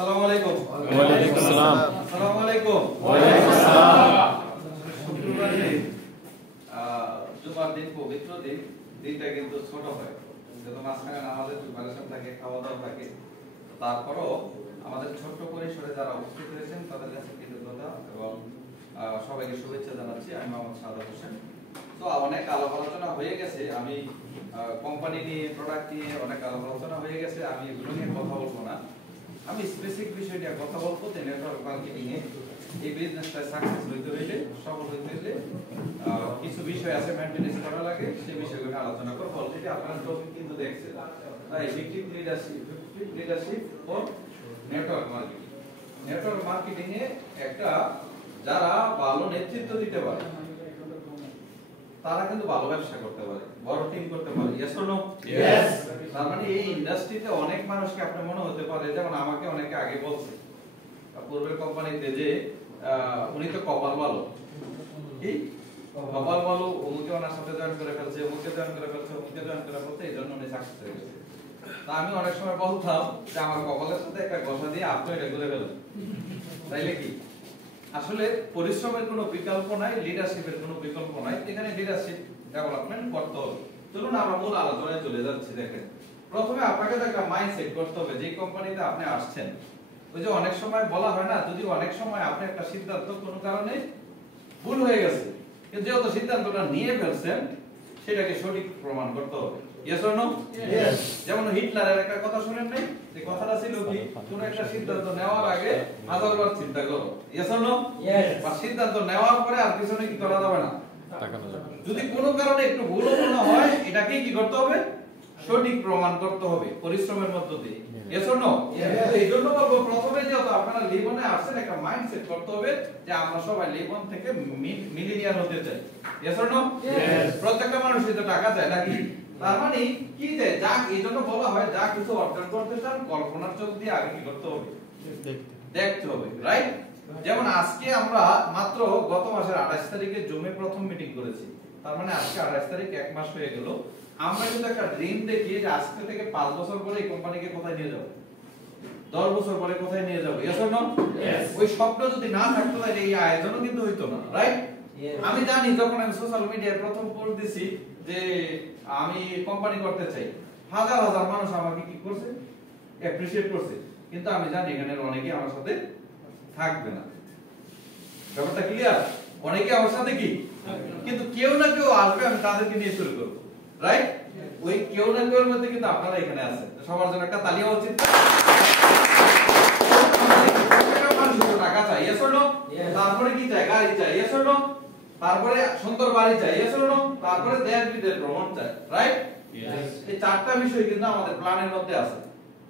আসসালামু আলাইকুম। ওয়া আলাইকুম আসসালাম। আসসালামু আলাইকুম। ওয়া আলাইকুম আসসালাম। শুক্রবার দিন জুমার দিন পবিত্র দিন, দিনটা কিন্তু ছোট হয়, যত মাঝখানে আমাদের প্রিপারেশন থাকে, খাওয়া দাওয়া থাকে, তারপরও আমাদের ছোট্ট পরিসরে যারা উপস্থিত হয়েছেন তাদের কাছে কৃতজ্ঞতা এবং সবাইকে শুভেচ্ছা জানাচ্ছি। আমি মোহাম্মদ সাদাত হোসেন। তো অনেক আলাপ আলোচনা হয়ে গেছে, আমি কোম্পানি নিয়ে, প্রোডাক্ট নিয়ে অনেক আলাপ আলোচনা হয়ে গেছে, আমি এগুলো নিয়ে কথা বলবো না। আমি স্পেসিফিক বিষয় নিয়ে কথা বলবো যে নেটওয়ার্ক মার্কেটিং এ এই বিজনেসটা সাকসেস হইতে হইলে, সফল হইতে হইলে কিছু বিষয় আছে মেইনটেনেন্স করা লাগে, সেই বিষয়গুলো আলোচনা করব। অলরেডি আপনারা টপিক কিন্তু দেখছেন, তাই effective leadership for network marketing. Network marketing এ একটা যারা ভালো নেতৃত্ব দিতে পারে তারা কিন্তু ভালো ব্যবসা করতে পারে, বড় টিম করতে পারে। Yes or no? ইয়েস। তার মানে এই ইন্ডাস্ট্রিতে অনেক মানুষকে আপনার মনে হতে পারে, যেমন আমাকে অনেকে আগে বলছে পূর্বের কোম্পানিতে যে উনি তো কপাল ভালো, কি কপাল ভালো, অমুকে ওনার সাথে জয়েন করে ফেলছে, অমুকে জয়েন করে ফেলছে, অমুকে জয়েন করে ফেলছে, এই জন্য উনি সাকসেস হয়ে গেছে। তা আমি অনেক সময় বলতাম যে আমার কপালের সাথে একটা ঘষা দিয়ে আপনি এটা করে ফেলেন, তাইলে কি আসলে পরিশ্রমের কোনো বিকল্প নাই, লিডারশিপের কোনো বিকল্প নাই। এখানে লিডারশিপ ডেভেলপমেন্ট করতে হবে। চলুন আমরা মূল আলোচনায় চলে যাচ্ছি। দেখেন, প্রথমে আপনাকে তো একটা মাইন্ডসেট করতে হবে যে কোম্পানিতে আপনি আসছেন। ওই যে অনেক সময় বলা হয় না, যদি অনেক সময় আপনি একটা সিদ্ধান্ত কোনো কারণে ভুল হয়ে গেছে, কিন্তু যেহেতু সিদ্ধান্তটা নিয়ে ফেলছেন সেটাকে সঠিক প্রমাণ করতে হবে। Yes or no? ইয়েস। যেমন হিটলারের একটা কথা শুনেন নাই, যে কথাটা ছিল কি, কোন একটা সিদ্ধান্ত নেওয়ার আগে হাজারবার চিন্তা করো। Yes or no? ইয়েস। বা সিদ্ধান্ত নেওয়ার পরে আর পিছনে কি করা যাবে না, তাকানো যাবে না। যদি কোনো কারণে একটু ভুলও মনে হয় এটাকে কি করতে হবে, সঠিক প্রমাণ করতে হবে পরিশ্রমের মধ্য দিয়ে। Yes or no? তো এই জন্য বলবো, প্রথমে যেহেতু আপনারা লিবনে আসছেন, একটা মাইন্ডসেট করতে হবে যে আমরা সবাই লিবন থেকে মিলিনিয়ার হতে চাই। Yes or no? প্রত্যেকটা মানুষই তো টাকা চায় নাকি? তার মানে কি যে যা, এই জন্য বলা হয় যা কিছু অর্জন করতে চান কল্পনার চোখ দিয়ে আগে কি করতে হবে, দেখতে হবে, রাইট? যেমন আজকে আমরা মাত্র গত মাসের 28 তারিখে জুমে প্রথম মিটিং করেছি, তার মানে আজকে 28 তারিখ, এক মাস হয়ে গেল। আমরা কিন্তু একটা ড্রিম দেখি যে আজকে থেকে 5 বছর পরে এই কোম্পানিকে কোথায় নিয়ে যাব, 10 বছর পরে কোথায় নিয়ে যাব। Yes or no? ওই স্বপ্ন যদি না থাকতো তাহলে এই আয়োজনও কিন্তু হইতো না, রাইট? আমি জানি যখন আমি সোশ্যাল মিডিয়ায় প্রথম পোস্ট দিছি যে আমি কোম্পানি করতে চাই, হাজার হাজার মানুষ আমাকে কি করছে, অ্যাপ্রিশিয়েট করছে, কিন্তু আমি জানি এখানে অনেকেই আমার সাথে থাকবে না। ব্যাপারটা ক্লিয়ার? অনেকে আমার সাথে কি, কিন্তু কেউ না কেউ আসবে, আমি তাদেরকে নিয়ে শুরু করব, রাইট? ওই কেউ না কেউ এর মধ্যে কিন্তু আপনারা এখানে আছেন। সবার জন্য একটা তালি হওয়া উচিত। টাকা চাই, ইয়েস অর নো? তারপরে কি চাই, গাড়ি চাই, ইয়েস অর নো? তারপরে সুন্দর বাড়ি চাই, ইয়েস অর নো? তারপরে দেশ বিদেশ ভ্রমণ চাই, রাইট? এই চারটা বিষয় কিন্তু আমাদের প্ল্যানের মধ্যে আছে।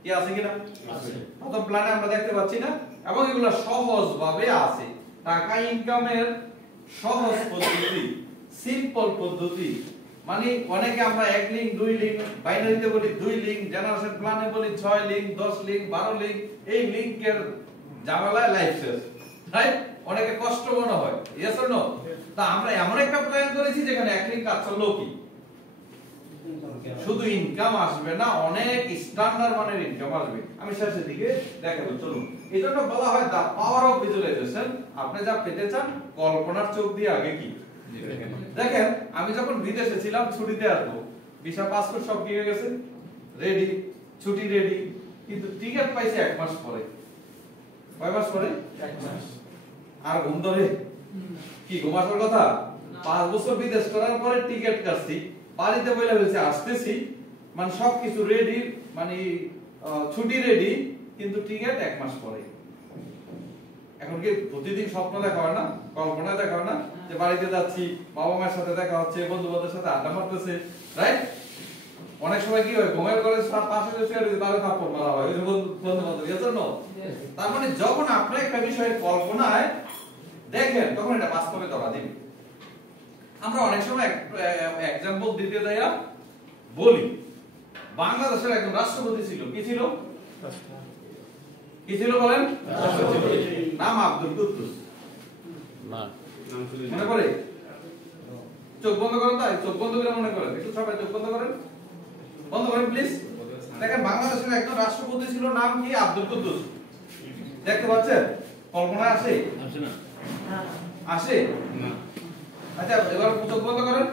কি আছে কিনা? আছে। অত প্ল্যানে আমরা দেখতে পাচ্ছি না, এবং এগুলো সহজ ভাবে আছে। টাকা ইনকামের সহজ পদ্ধতি, সিম্পল পদ্ধতি। মানে অনেকে আমরা 1 লিঙ্ক, 2 লিঙ্ক, বাইনারিতে বলি 2 লিঙ্ক, জেনারেশন প্ল্যানে বলি 6 লিঙ্ক, 10 লিঙ্ক, 12 লিঙ্ক। এই লিঙ্কের ঝামেলায় লাইফ শেষ, রাইট? অনেকে কষ্ট মনে হয়। Yes or no? তা আমরা এমন একটা প্ল্যান করেছি যেখানে 1 লিঙ্ক কাজ করলেও কি শুধু ইনকাম আসবে না, অনেক স্ট্যান্ডার্ড মানের ইনকাম আসবে। আমি শেষের দিকে দেখাবো, চলুন। এজন্য বলা হয় দা পাওয়ার অফ ভিজুয়ালাইজেশন। আপনি যা পেতে চান কল্পনার চোখ দিয়ে আগে কি দেখেন। আমি যখন বিদেশে ছিলাম, ছুটিতে আসবো, ভিসা পাসপোর্ট সব কি হয়ে গেছে, রেডি, ছুটি রেডি, কিন্তু টিকিট পাইছি 1 মাস পরে। কয় মাস পরে? 1 মাস। আর ঘুম ধরে কি ঘুম আসার কথা? 5 বছর বিদেশ করার পরে টিকিট কাটছি, বাড়িতে বলে হয়েছে আসতেছি, মানে সবকিছু রেডি, মানে ছুটি রেডি, কিন্তু টিকিট 1 মাস পরে। এখন কি প্রতিদিন স্বপ্ন দেখা হয় না, কল্পনা দেখা হয় না যে বাড়িতে যাচ্ছি, বাবা মায়ের সাথে দেখা হচ্ছে, বন্ধু বান্ধবের সাথে আড্ডা মারতেছে, রাইট? অনেক সময় কি হয়, ঘুমের ঘরে পাশে যে শুয়ে রয়েছে তাহলে থাপ্পড় মারা হয়, বন্ধু বান্ধব। এর জন্য তার মানে যখন আপনি একটা বিষয়ের কল্পনায় দেখেন, তখন এটা বাস্তবে ধরা দিবে। আমরা অনেক সময় এক্সাম্পল দিতে যাইয়া বলি, বাংলাদেশের একজন রাষ্ট্রপতি ছিল, কি ছিল? কি ছিল বলেন? নাম আব্দুল কুদ্দুস। না, মনে পড়ে? চোখ বন্ধ করেন, তাই চোখ বন্ধ করে মনে করেন, একটু সবাই চোখ বন্ধ করেন, বন্ধ করেন প্লিজ। দেখেন, বাংলাদেশের একজন রাষ্ট্রপতি ছিল, নাম কি? আব্দুল কুদ্দুস। দেখতে পাচ্ছেন কল্পনা আসে আসে না আসে না আচ্ছা এবার চোখ বন্ধ করেন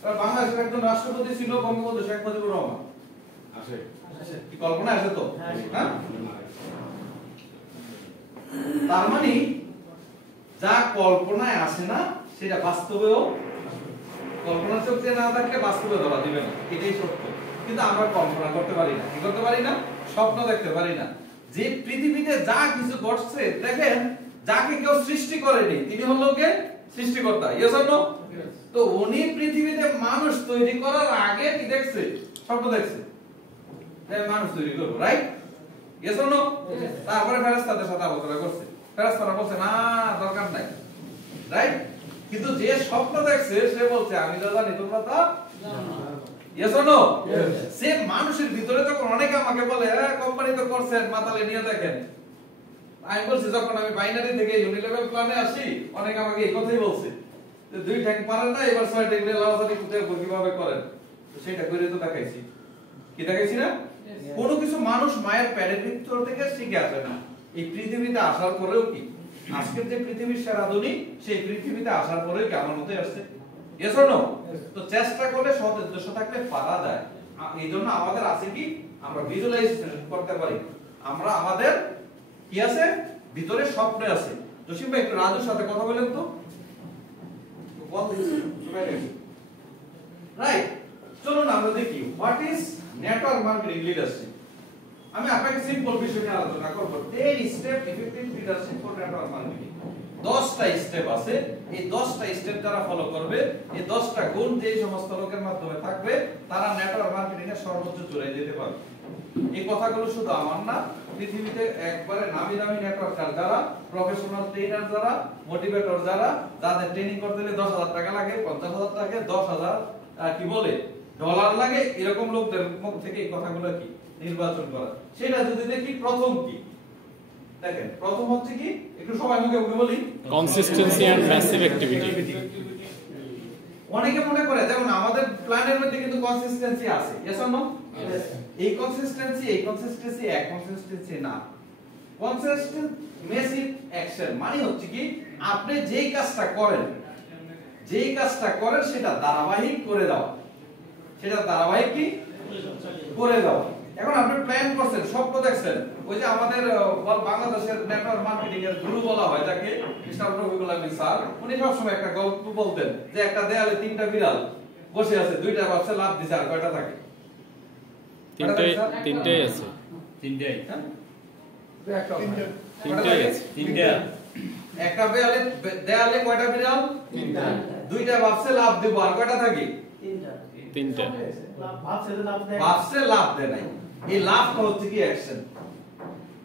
এবার বাংলাদেশের একজন রাষ্ট্রপতি ছিল বঙ্গবন্ধু শেখ মুজিবুর রহমান আসে কি কল্পনা আসে তো হ্যাঁ তার মানে যা কল্পনায় আসে না সেটা বাস্তবেও কল্পনার চোখ দিয়ে না থাকলে বাস্তবে ধরা দিবে না এটাই সত্য কিন্তু আমরা কল্পনা করতে পারি না কি করতে পারি না স্বপ্ন দেখতে পারি না যে পৃথিবীতে যা কিছু ঘটছে দেখেন যাকে কেউ সৃষ্টি করেনি তিনি হলো কে সৃষ্টিকর্তা ইয়েস অর নো তো উনি পৃথিবীতে মানুষ তৈরি করার আগে কি দেখছে স্বপ্ন দেখছে যে মানুষ তৈরি করব রাইট ইয়েস অর নো তারপরে ফেরেশতাদের সাথে আলোচনা করছে ফেরেশতারা বলছে না দরকার নাই রাইট কিন্তু যে স্বপ্ন দেখছে সে বলছে আমি যা জানি তোমরা তা ইয়েস অর নো সে মানুষের ভিতরে যখন অনেকে আমাকে বলে কোম্পানি তো করছেন মাতালে নিয়ে দেখেন আমি বলছি যখন আমি বাইনারি থেকে ইউনিলেভেল প্ল্যানে আসি অনেকে আমাকে এই কথাই বলছে যে দুই ঠ্যাং পারেন না এবার ছয় ডিগ্রি লাভাসানি কিভাবে করেন তো সেটা করে তো দেখাইছি কি দেখাইছি না কোনো কিছু মানুষ মায়ের পেটের ভিতর থেকে শিখে আসে না এই পৃথিবীতে আসার পরেও কি আজকের যে পৃথিবীর সেরা ধনী সেই পৃথিবীতে আসার পরেও কি আমার মতোই আসছে ইয়েস অর নো তো চেষ্টা করলে সৎ উদ্দেশ্য থাকলে পারা যায় এই জন্য আমাদের আছে কি আমরা ভিজুয়ালাইজেশন করতে পারি আমরা আমাদের কি আছে ভিতরে স্বপ্ন আছে জসিম ভাই একটু রাজুর সাথে কথা বলেন তো রাইট চলুন আমরা দেখি what is network marketing leadership আমি আপনাকে সিম্পল বিষয় নিয়ে আলোচনা করব 10 step effective leadership for network marketing 10টা স্টেপ আছে এই 10টা স্টেপ যারা ফলো করবে এই 10টা গুণ যে সমস্ত লোকের মাধ্যমে থাকবে তারা নেটওয়ার্ক মার্কেটিং এর সর্বোচ্চ চূড়ায় যেতে পারবে এই কথাগুলো শুধু আমার না পৃথিবীতে একবারে নামি দামি নেটওয়ার্কার যারা প্রফেশনাল ট্রেনার যারা মোটিভেটর যারা যাদের ট্রেনিং করতে হলে 10,000 টাকা লাগে 50,000 টাকা 10,000 কি বলে ডলার লাগে এরকম লোকদের মুখ থেকে এই কথাগুলো কি নির্বাচন করা সেটা যদি দেখি প্রথম কি দেখেন প্রথম হচ্ছে কি একটু সবাই মুখে মুখে বলি কনসিস্টেন্সি এন্ড ম্যাসিভ অ্যাক্টিভিটি অনেকে মনে করে যেমন আমাদের প্ল্যানের মধ্যে কিন্তু কনসিস্টেন্সি আছে यस অর নো এই কনসিস্টেন্সি এক কনসিস্টেন্সি না কনসিস্টেন্ট মেসিভ অ্যাকশন মানে হচ্ছে কি আপনি যেই কাজটা করেন সেটা ধারাবাহিক করে দাও সেটা ধারাবাহিক কি করে দাও এখন আপনি প্ল্যান করছেন স্বপ্ন দেখছেন ওই যে আমাদের বাংলাদেশের নেটওয়ার্ক মার্কেটিং এর গুরু বলা হয় যাকে মিস্টার রফিকুল আমিন স্যার উনি সবসময় একটা গল্প বলতেন যে একটা দেয়ালে তিনটা বিড়াল বসে আছে দুইটা বাচ্চা লাফ দিছে আর কয়টা থাকে তিনটাই আছে তিনটাই একটা দেয়ালে কয়টা বিড়াল তিনটা দুইটা বাচ্চা লাফ দিব আর কয়টা থাকে তিনটা বাচ্চা লাফ দেয় নাই এই লাভটা হচ্ছে কি অ্যাকশন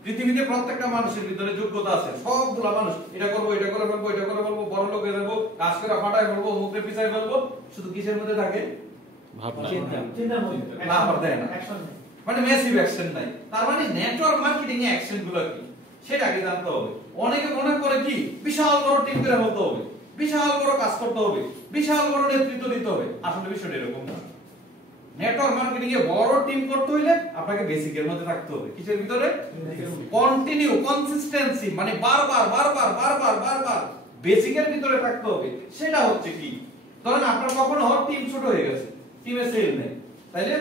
পৃথিবীতে প্রত্যেকটা মানুষের ভিতরে যোগ্যতা আছে সবগুলা মানুষ এটা করব এটা করে ফেলবো এটা করে ফেলবো বড় লোক হয়ে যাবো কাজ করে ফাটায় ফেলবো মুখে পিছায় ফেলবো শুধু কিসের মধ্যে থাকে ভাবনা চিন্তার মধ্যে না দেয় না মানে ম্যাসিভ অ্যাকশন নাই তার মানে নেটওয়ার্ক মার্কেটিং এ অ্যাকশন গুলো কি সেটা আগে জানতে হবে অনেকে মনে করে কি বিশাল বড় টিম করে হতে হবে বিশাল বড় কাজ করতে হবে বিশাল বড় নেতৃত্ব দিতে হবে আসলে বিষয়টা এরকম না নেটওয়ার্ক মার্কেটিং এ বড় টিম করতে হইলে আপনাকে বেসিকের মধ্যে থাকতে হবে কিসের ভিতরে কন্টিনিউ কনসিস্টেন্সি মানে বারবার বেসিকের ভিতরে থাকতে হবে সেটা হচ্ছে কি ধরেন আপনার কখনো টিম ছোট হয়ে গেছে টিমে সেল নেই তাইলে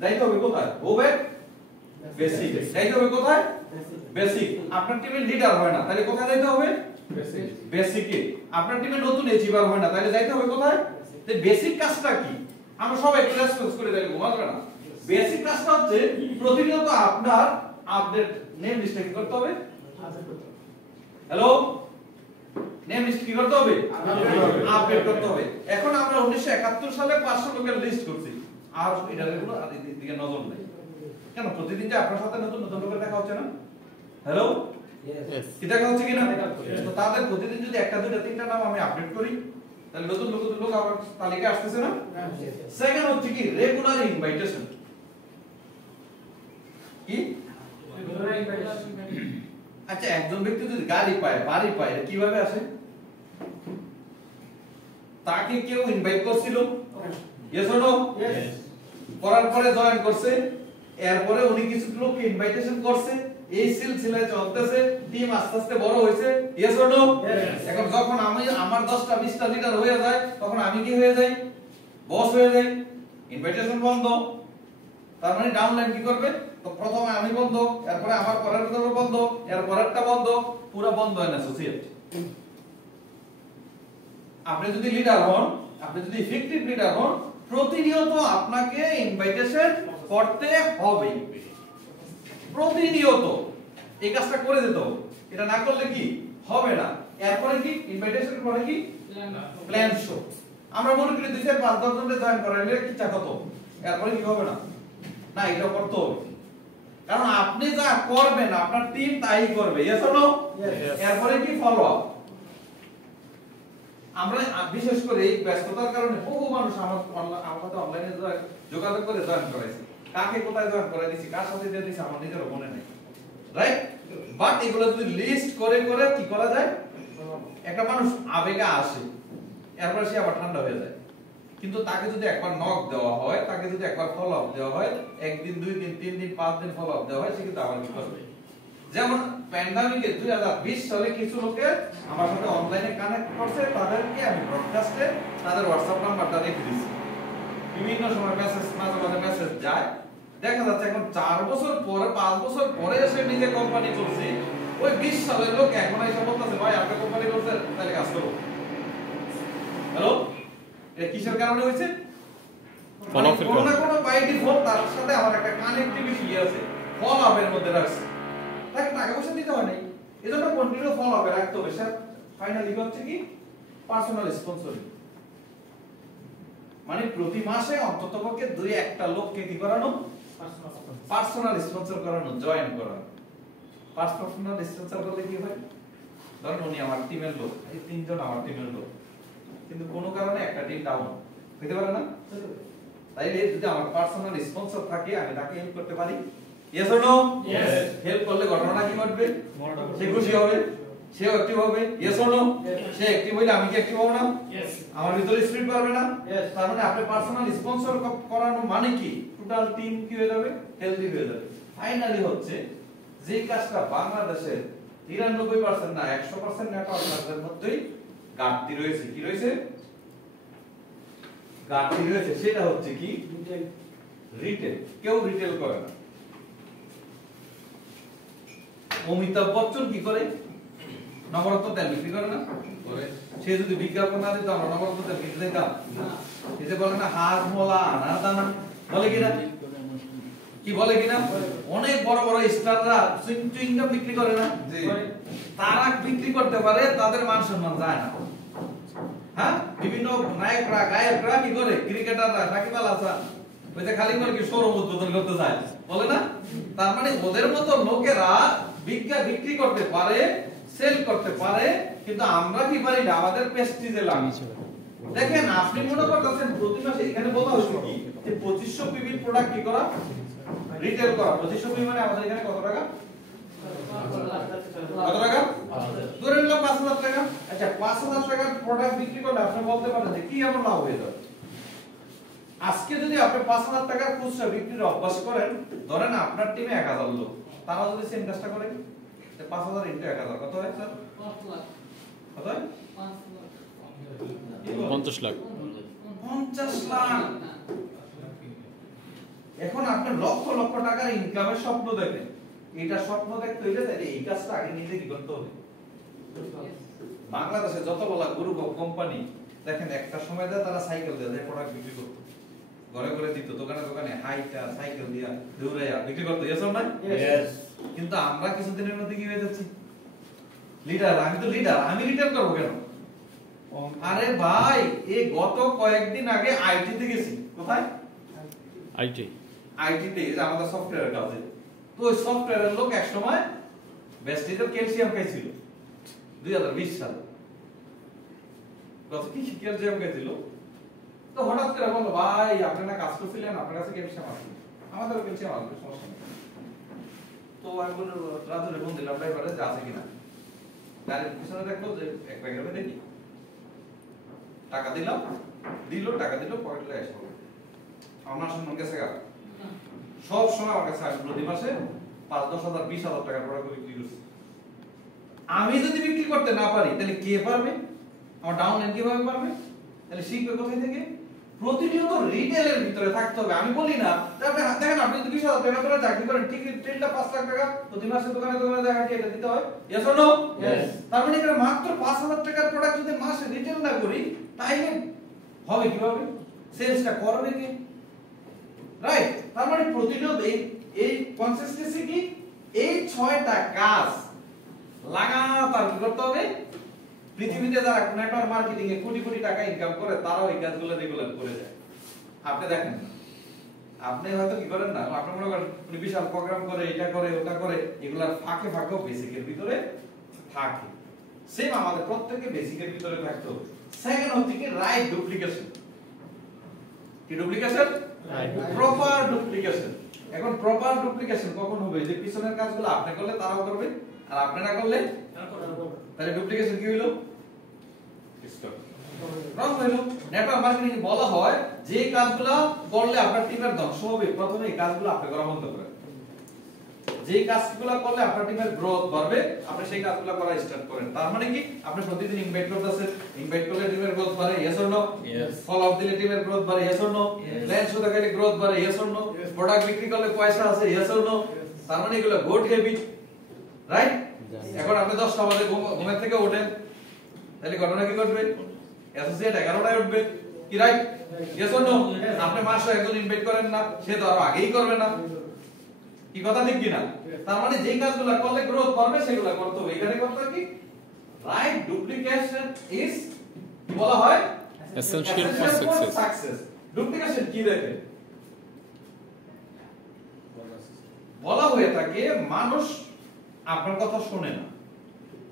যাইতে হবে কোথায় হবে বেসিক যাইতে হবে কোথায় বেসিক আপনার টিমের লিডার হয় না তাহলে কোথায় যাইতে হবে বেসিকে আপনার টিমে নতুন অ্যাচিভার হয় না তাহলে যাইতে হবে কোথায় বেসিক কাজটা কি আমরা সবাই একটু রেসপন্স করে দেব বুঝবে না বেসিক কাজটা হচ্ছে প্রতিনিয়ত আপনার আপডেট নেম লিস্ট কি করতে হবে হ্যালো নেম লিস্ট কি করতে হবে আপডেট করতে হবে এখন আমরা 1971 সালে 500 লোকের লিস্ট করছি আর এটা রেগুলো দিকে নজর নেই কেন প্রতিদিন যে আপনার সাথে নতুন নতুন লোকের দেখা হচ্ছে না হ্যালো यस কি দেখা হচ্ছে কিনা তো তাদের প্রতিদিন যদি একটা দুইটা তিনটা নাম আমি আপডেট করি তাহলে নতুন লোক আমার তালিকায় আসতেছে না সেকেন্ড হচ্ছে কি রেগুলার ইনভাইটেশন কি আচ্ছা একজন ব্যক্তি যদি গাড়ি পায় বাড়ি পায় কিভাবে আসে তাকে কেউ ইনভাইট করছিল यस অর নো করার পরে জয়েন করছে এরপরে উনি কিছু লোককে ইনভাইটেশন করছে, এই সিলসিলায় চলতেছে, টিম আস্তে আস্তে বড় হয়েছে, ইয়েস অর নো? এখন যখন আমি আমার 10টা 20টা লিডার হয়ে যায়, তখন আমি কি হয়ে যাই? বস হয়ে যাই। ইনভাইটেশন বন্ধ, তার মানে ডাউনলাইন কি করবে? তো প্রথমে আমি বন্ধ, এরপরে আমার পরেরটা বন্ধ, এর পরেরটা বন্ধ, পুরো বন্ধ হয় না অ্যাসোসিয়েট। আপনি যদি লিডার হন, আপনি যদি ইফেক্টিভ লিডার হন, প্রতিনিয়ত আপনাকে ইনভাইটেশন করতে হবে, প্রতিনিয়ত এই কাজটা করে যেতে হবে। এটা না করলে কি হবে না। এরপরে কি ইনভাইটেশন পরে কি প্ল্যান শো। আমরা মনে করি 2 4 5 10 জনকে জয়েন করাইলে কি চা কত, এরপরে কি হবে না, না এটা করতে হবে। কারণ আপনি যা করবেন আপনার টিম তাই করবে, ইয়েস অর নো? এরপরে কি ফলো আপ। আমরা বিশেষ করে এই ব্যস্ততার কারণে বহু মানুষ আমাদের অনলাইনে যোগাযোগ করে জয়েন করাইছে, কাকে কোথায় জয়েন করাই দিছি, কার সাথে দিয়ে দিছি আমার নিজেরও মনে নেই, রাইট? বাট এগুলো যদি লিস্ট করে করে কি করা যায়, একটা মানুষ আবেগে আসে, এরপর সে আবার ঠান্ডা হয়ে যায়। কিন্তু তাকে যদি একবার নক দেওয়া হয়, তাকে যদি একবার ফলো আপ দেওয়া হয়, একদিন 2 দিন 3 দিন 5 দিন ফলো আপ দেওয়া হয়, সে কিন্তু আবার কি করবে। যেমন প্যান্ডামিকে 2020 সালে কিছু লোকে আমার সাথে অনলাইনে কানেক্ট করছে, তাদেরকে আমি ব্রডকাস্টে তাদের হোয়াটসঅ্যাপ নাম্বারটা রেখে দিয়েছি। বিভিন্ন সময় মেসেজ, মাঝে মাঝে মেসেজ যায়, দেখা যাচ্ছে এখন 4 বছর পরে 5 বছর পরে এসে নিজে কোম্পানি করছি, ওই 20 সালের লোক এখন এসে বলতেছে ভাই আপনি কোম্পানি করছে তাহলে কাজ করো। হ্যালো, এটা কিসের কারণে হয়েছে? কোনো না কোনো বাই ডিফল্ট তার সাথে আমার একটা কানেক্টিভিটি আছে, ফলো আপের মধ্যে রাখছে, তাকে টাকা পয়সা দিতে হয় নাই, এজন্য কন্টিনিউ ফলো আপে রাখতে হবে। স্যার ফাইনালি হচ্ছে কি পার্সোনাল স্পন্সরিং, মানে প্রতি মাসে অন্ততপক্ষে 2-1টা লোককে কি করানো, পার্সোনাল স্পন্সর করানো, জয়েন করানো। পার্সোনাল স্পন্সর করলে কি হয়, ধরুন উনি আমার টিমের লোক, এই 3 জন আমার টিমের লোক, কিন্তু কোনো কারণে একটা টিম ডাউন হতে পারে না, তাইলে যদি আমার পার্সোনাল স্পন্সর থাকে আমি তাকে হেল্প করতে পারি, yes or no? Yes. Help করলে ঘটনা কি ঘটবে, সে খুশি হবে, সেও অ্যাক্টিভ হবে, ইয়েস অর নো? সে অ্যাক্টিভ হইলে আমি কি অ্যাক্টিভ হব না? ইয়েস। আমার ভিতরে স্পিরিট পারবে না? ইয়েস। তার মানে আপনি পার্সোনাল স্পন্সর করানো মানে কি টোটাল টিম কি হয়ে যাবে, হেলদি হয়ে যাবে। ফাইনালি হচ্ছে যে কাজটা বাংলাদেশের 93% না 100% নেটওয়ার্কারদের মধ্যেই ঘাটতি রয়েছে, কি রয়েছে, ঘাটতি রয়েছে, সেটা হচ্ছে কি রিটেল। কেউ রিটেল করে না। অমিতাভ বচ্চন কি করে, নবরত্ন তেল বিক্রি করে না? করে। সে যদি বিজ্ঞাপন না দিত আমরা নবরত্ন তেল কিনতে দিতাম না। এতে বলে না হাড় মোলা আনার দানা, বলে কিনা, কি বলে কিনা? অনেক বড় বড় স্টাররা চুইংটা বিক্রি করে না, তারা বিক্রি করতে পারে, তাদের মান সম্মান যায় না। হ্যাঁ, বিভিন্ন নায়করা গায়করা কি করে, ক্রিকেটাররা সাকিব আল হাসান ওইটা খালি করে কি শোরুম উদ্বোধন করতে যায়, বলে না? তার মানে ওদের মতো লোকেরা বিক্রি করতে পারে, সেল করতে পারে, কিন্তু আমরা কি পারি না, আমাদের প্রেস্টিজে লাগে। দেখেন আপনি মনে করতেছেন প্রতি মাসে এখানে বলা হচ্ছে কি যে 2500 পিবি প্রোডাক্ট কি করা, রিটেল করা। 2500 পিবি মানে আমাদের এখানে কত টাকা, কত টাকা ধরে নিলাম 5000 টাকা। আচ্ছা 5000 টাকার প্রোডাক্ট বিক্রি করলে আপনি বলতে পারেন যে কি এমন লাভ হয়ে যাবে। আজকে যদি আপনি 5000 টাকার খুচরা বিক্রির অভ্যাস করেন, ধরেন আপনার টিমে 1000 লোক, তারা যদি সেম কাজটা করে 5000 ইনটু 1000 কত হয় স্যার? 5 লাখ। কত হয়? 50 লাখ। 50 লাখ। এখন আপনি লক্ষ লক্ষ টাকার ইনকামের স্বপ্ন দেখেন, এটা স্বপ্ন দেখতে হইলে তাহলে এই কাজটা আগে নিজে কি করতে হবে। বাংলাদেশে যত বলা গ্রুপ অফ কোম্পানি দেখেন, একটা সময় দেয় তারা সাইকেল দিয়ে প্রোডাক্ট বিক্রি করতো, ঘরে ঘরে দিত, দোকানে দোকানে হাইটা সাইকেল দিয়া দৌড়াইয়া বিক্রি করতো, ইয়েস অর নট? ইয়েস। কিন্তু আমরা কিছুদিনের মধ্যে কি হয়ে যাচ্ছি, লিডার। আমি তো লিডার, আমি রিটেল করব কেন? আরে ভাই এই গত কয়েকদিন আগে আইটি তে গেছি। কোথায়? আইটি তে, আমাদের সফটওয়্যারের কাজে। তো ওই সফটওয়্যারের লোক এক সময় বেস্টিজের ক্যালসিয়াম খাইছিল 2020 সালে। কত কি ক্যালসিয়াম খাইছিল, তো হঠাৎ করে বলল ভাই আপনি না কাজ করছিলেন, আপনার কাছে ক্যালসিয়াম আছে, আমাদেরও ক্যালসিয়াম আছে, সমস্যা নেই। তো আমি বললাম রাজুরে ফোন দিলাম ড্রাইভারে যে আছে কিনা, গাড়ির পিছনে দেখলো যে এক প্যাকেট দেখি, টাকা দিলাম, টাকা দিল, পকেটে এসে আমার সম্মান গেছে গা, সব সময় আমার কাছে আসে প্রতি মাসে 5-10,000 20,000 টাকা প্রোডাক্ট বিক্রি করছি। আমি যদি বিক্রি করতে না পারি তাহলে কে পারবে? আমার ডাউন লাইন কিভাবে পারবে? তাহলে শিখবে কোথায় থেকে? প্রতিনিয়ত রিটেলের ভিতরে থাকতে হবে। আমি বলি না আপনি দেখেন আপনি যদি 20,000 টাকা করে চাকরি করেন ঠিক রিটেলটা 5 লাখ টাকা প্রতি মাসে দোকানে দোকানে দেখা কি এটা দিতে হয়? Yes or no? Yes. তার মানে এখানে মাত্র 5,000 টাকার প্রোডাক্ট যদি মাসে রিটেল না করি তাইলে হবে কিভাবে? সেলসটা করবে কি? রাইট? তার মানে প্রতিনিয়ত এই কনসিস্টেন্সি কি? এই 6টা কাজ লাগাতার কি করতে হবে? পৃথিবীতে যারা নেটওয়ার্ক মার্কেটিং এ কোটি কোটি টাকা ইনকাম করে তারাও এই কাজগুলো রেগুলার করে যায়। আপনি দেখেন আপনি হয়তো কি করেন না, আপনি মনে করেন উনি বিশাল প্রোগ্রাম করে এটা করে ওটা করে, এগুলার ফাঁকে ফাঁকেও বেসিকের ভিতরে থাকে। সেম আমাদের প্রত্যেককে বেসিকের ভিতরে থাকতে হবে। সেকেন্ড হচ্ছে কি রাইট ডুপ্লিকেশন। কি ডুপ্লিকেশন? Proper duplication. এখন প্রপার ডুপ্লিকেশন কখন হবে? যে পিছনের কাজগুলো আপনি করলে তারাও করবে আর আপনি না করলে তাহলে ডুপ্লিকেশন কি হইলো? রং হইলো। নেটওয়ার্ক মার্কেটিং বলা হয় যে কাজগুলো করলে আপনার টিমের ধ্বংস হবে প্রথমে এই কাজগুলো আপনি করা বন্ধ করেন। যে কাজগুলো করলে আপনার টিমের গ্রোথ বাড়বে আপনি সেই কাজগুলো করা স্টার্ট করেন। তার মানে কি আপনি প্রতিদিন ইনভাইট করতেছেন, ইনভাইট করলে টিমের গ্রোথ বাড়ে, yes or no? Yes. Follow up দিলে টিমের গ্রোথ বাড়ে, ইয়েস অর নো? ল্যান্ড শুধু গেলে গ্রোথ বাড়ে, ইয়েস অর নো? প্রোডাক্ট বিক্রি করলে পয়সা আছে, ইয়েস অর নো? তার মানে এগুলো গুড হ্যাবিট, রাইট? এখন আপনি 10টা বাজে ঘুমের থেকে ওঠেন তাহলে ঘটনা কি ঘটবে? অ্যাসোসিয়েট 11টায় উঠবে, কি রাইট? Yes or no? আপনি মাসে একজন ইনভাইট করেন না, সে তো আরো আগেই করবে না, কি কথা ঠিক কি না? তার মানে যে কাজগুলো করলে গ্রোথ করবে সেগুলো করতে হবে। এখানে করতে হবে কি রাইট ডুপ্লিকেশন ইজ বলা হয় Essential for success. ডুপ্লিকেশন কি দেখে বলা হয়ে থাকে? মানুষ আপনার কথা শোনে না,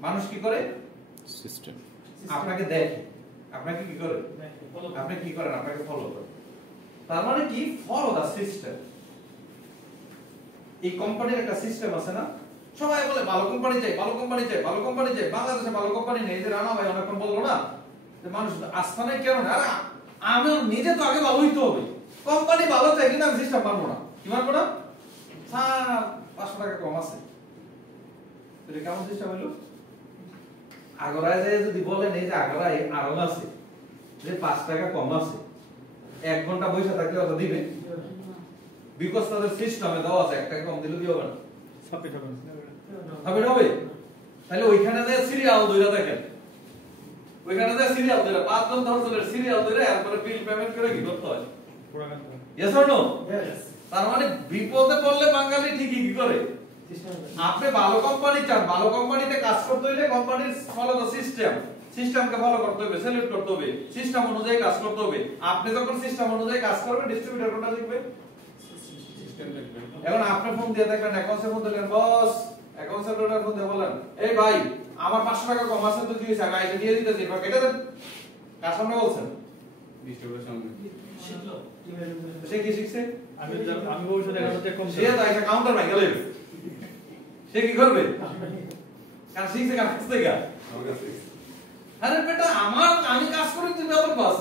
মানুষ কি করে? System. আপনাকে দেখে, আপনাকে কি করে? আপনি কি করেন? আপনাকে ফলো করে। তার মানে কি ফলো দা সিস্টেম। এই কোম্পানির একটা সিস্টেম আছে না, সবাই বলে ভালো কোম্পানি চাই, ভালো কোম্পানি চাই, ভালো কোম্পানি চাই। বাংলাদেশে ভালো কোম্পানি নেই। যে রানা ভাই অনেকক্ষণ বললো না যে মানুষ আস্থানে কেন না, আরে আমি নিজে তো আগে ভালো হইতে হবে। কোম্পানি ভালো চাই কিন্তু আমি সিস্টেম মানবো না। কি মানবো না? স্যার 500 টাকা কম আছে, এটা কেমন সিস্টেম হলো? আগরায় যায় যদি বলেন এই যে আগরায় আরো আছে যে 5 টাকা কম আছে, 1 ঘন্টা বসে থাকলে অত দিবে? বিকজ তাদের সিস্টেমে দেওয়া আছে 1 টাকা কম দিলে কি হবে না? হবে তাহলে ওইখানে যে সিরিয়াল ধরে দেখেন, ওইখানে যে সিরিয়াল ধরে 5 জন 10 জনের সিরিয়াল ধরে এরপরে বিল পেমেন্ট করে কি করতে হয়? Yes or no? তার মানে বিপদে পড়লে বাঙালি ঠিকই কি করে? আপনি ভালো কোম্পানি চান, ভালো কোম্পানিতে কাজ করতে হলে কোম্পানির ফলো দ্য সিস্টেম, সিস্টেমকে ফলো করতে হবে, সেলিউট করতে হবে, সিস্টেম অনুযায়ী কাজ করতে হবে। আপনি যখন সিস্টেম অনুযায়ী কাজ করবেন ডিস্ট্রিবিউটর কোনটা লিখবে? সিস্টেম লিখবে। এখন আপনি ফোন দিয়ে দেখেন অ্যাকাউন্টসের মধ্যে বলেন বস, অ্যাকাউন্টসের লোকের ফোন দিয়ে বলেন এই ভাই আমার 500 টাকা কম আছে তো কি হইছে, আমি আইটা দিয়ে দিতেছি, এবার কেটে দেন। কার সামনে বলছেন? ডিস্ট্রিবিউটর সামনে। শিখলো সে কি শিখছে? আমি ভবিষ্যতে অ্যাকাউন্টে কম সে তো একটা কাউন্টার ভাই গেলে সে কি করবে? কারণ শিখছে কার কাছ থেকে? আমার কাছ থেকে। আরে বেটা আমি কাজ করি তুমি বেতন পাস,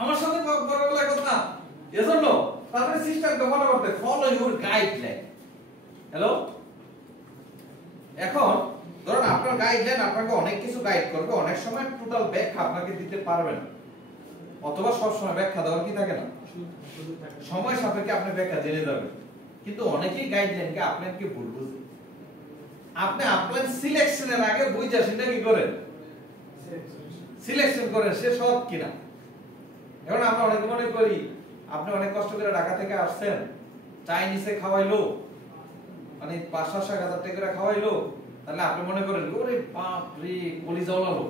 আমার সাথে বড় বড় কথা এজন্য তারপরে সিস্টেমকে ফলো করতে ফলো ইউর গাইডলাইন। হ্যালো, এখন ধরুন আপনার গাইডলাইন আপনাকে অনেক কিছু গাইড করবে, অনেক সময় টোটাল ব্যাখ্যা আপনাকে দিতে পারবে না, অথবা সব সময় ব্যাখ্যা দেওয়ার কি থাকে না, সময় সাপেক্ষে আপনি ব্যাখ্যা জেনে যাবেন। কিন্তু অনেকেই গাইডলাইনকে আপনাকে ভুল বুঝে। আপনি আপনার সিলেকশনের আগে বুঝা সেটা কি করেন? সিলেকশন করেন সে সব কিনা। এখন আমরা অনেকে মনে করি আপনি অনেক কষ্ট করে ঢাকা থেকে আসছেন, চাইনিজে খাওয়াইলো মানে 500-1000 টাকা করে খাওয়াইলো, তাহলে আপনি মনে করেন ওরে বাপ রে কলিজা ওলালো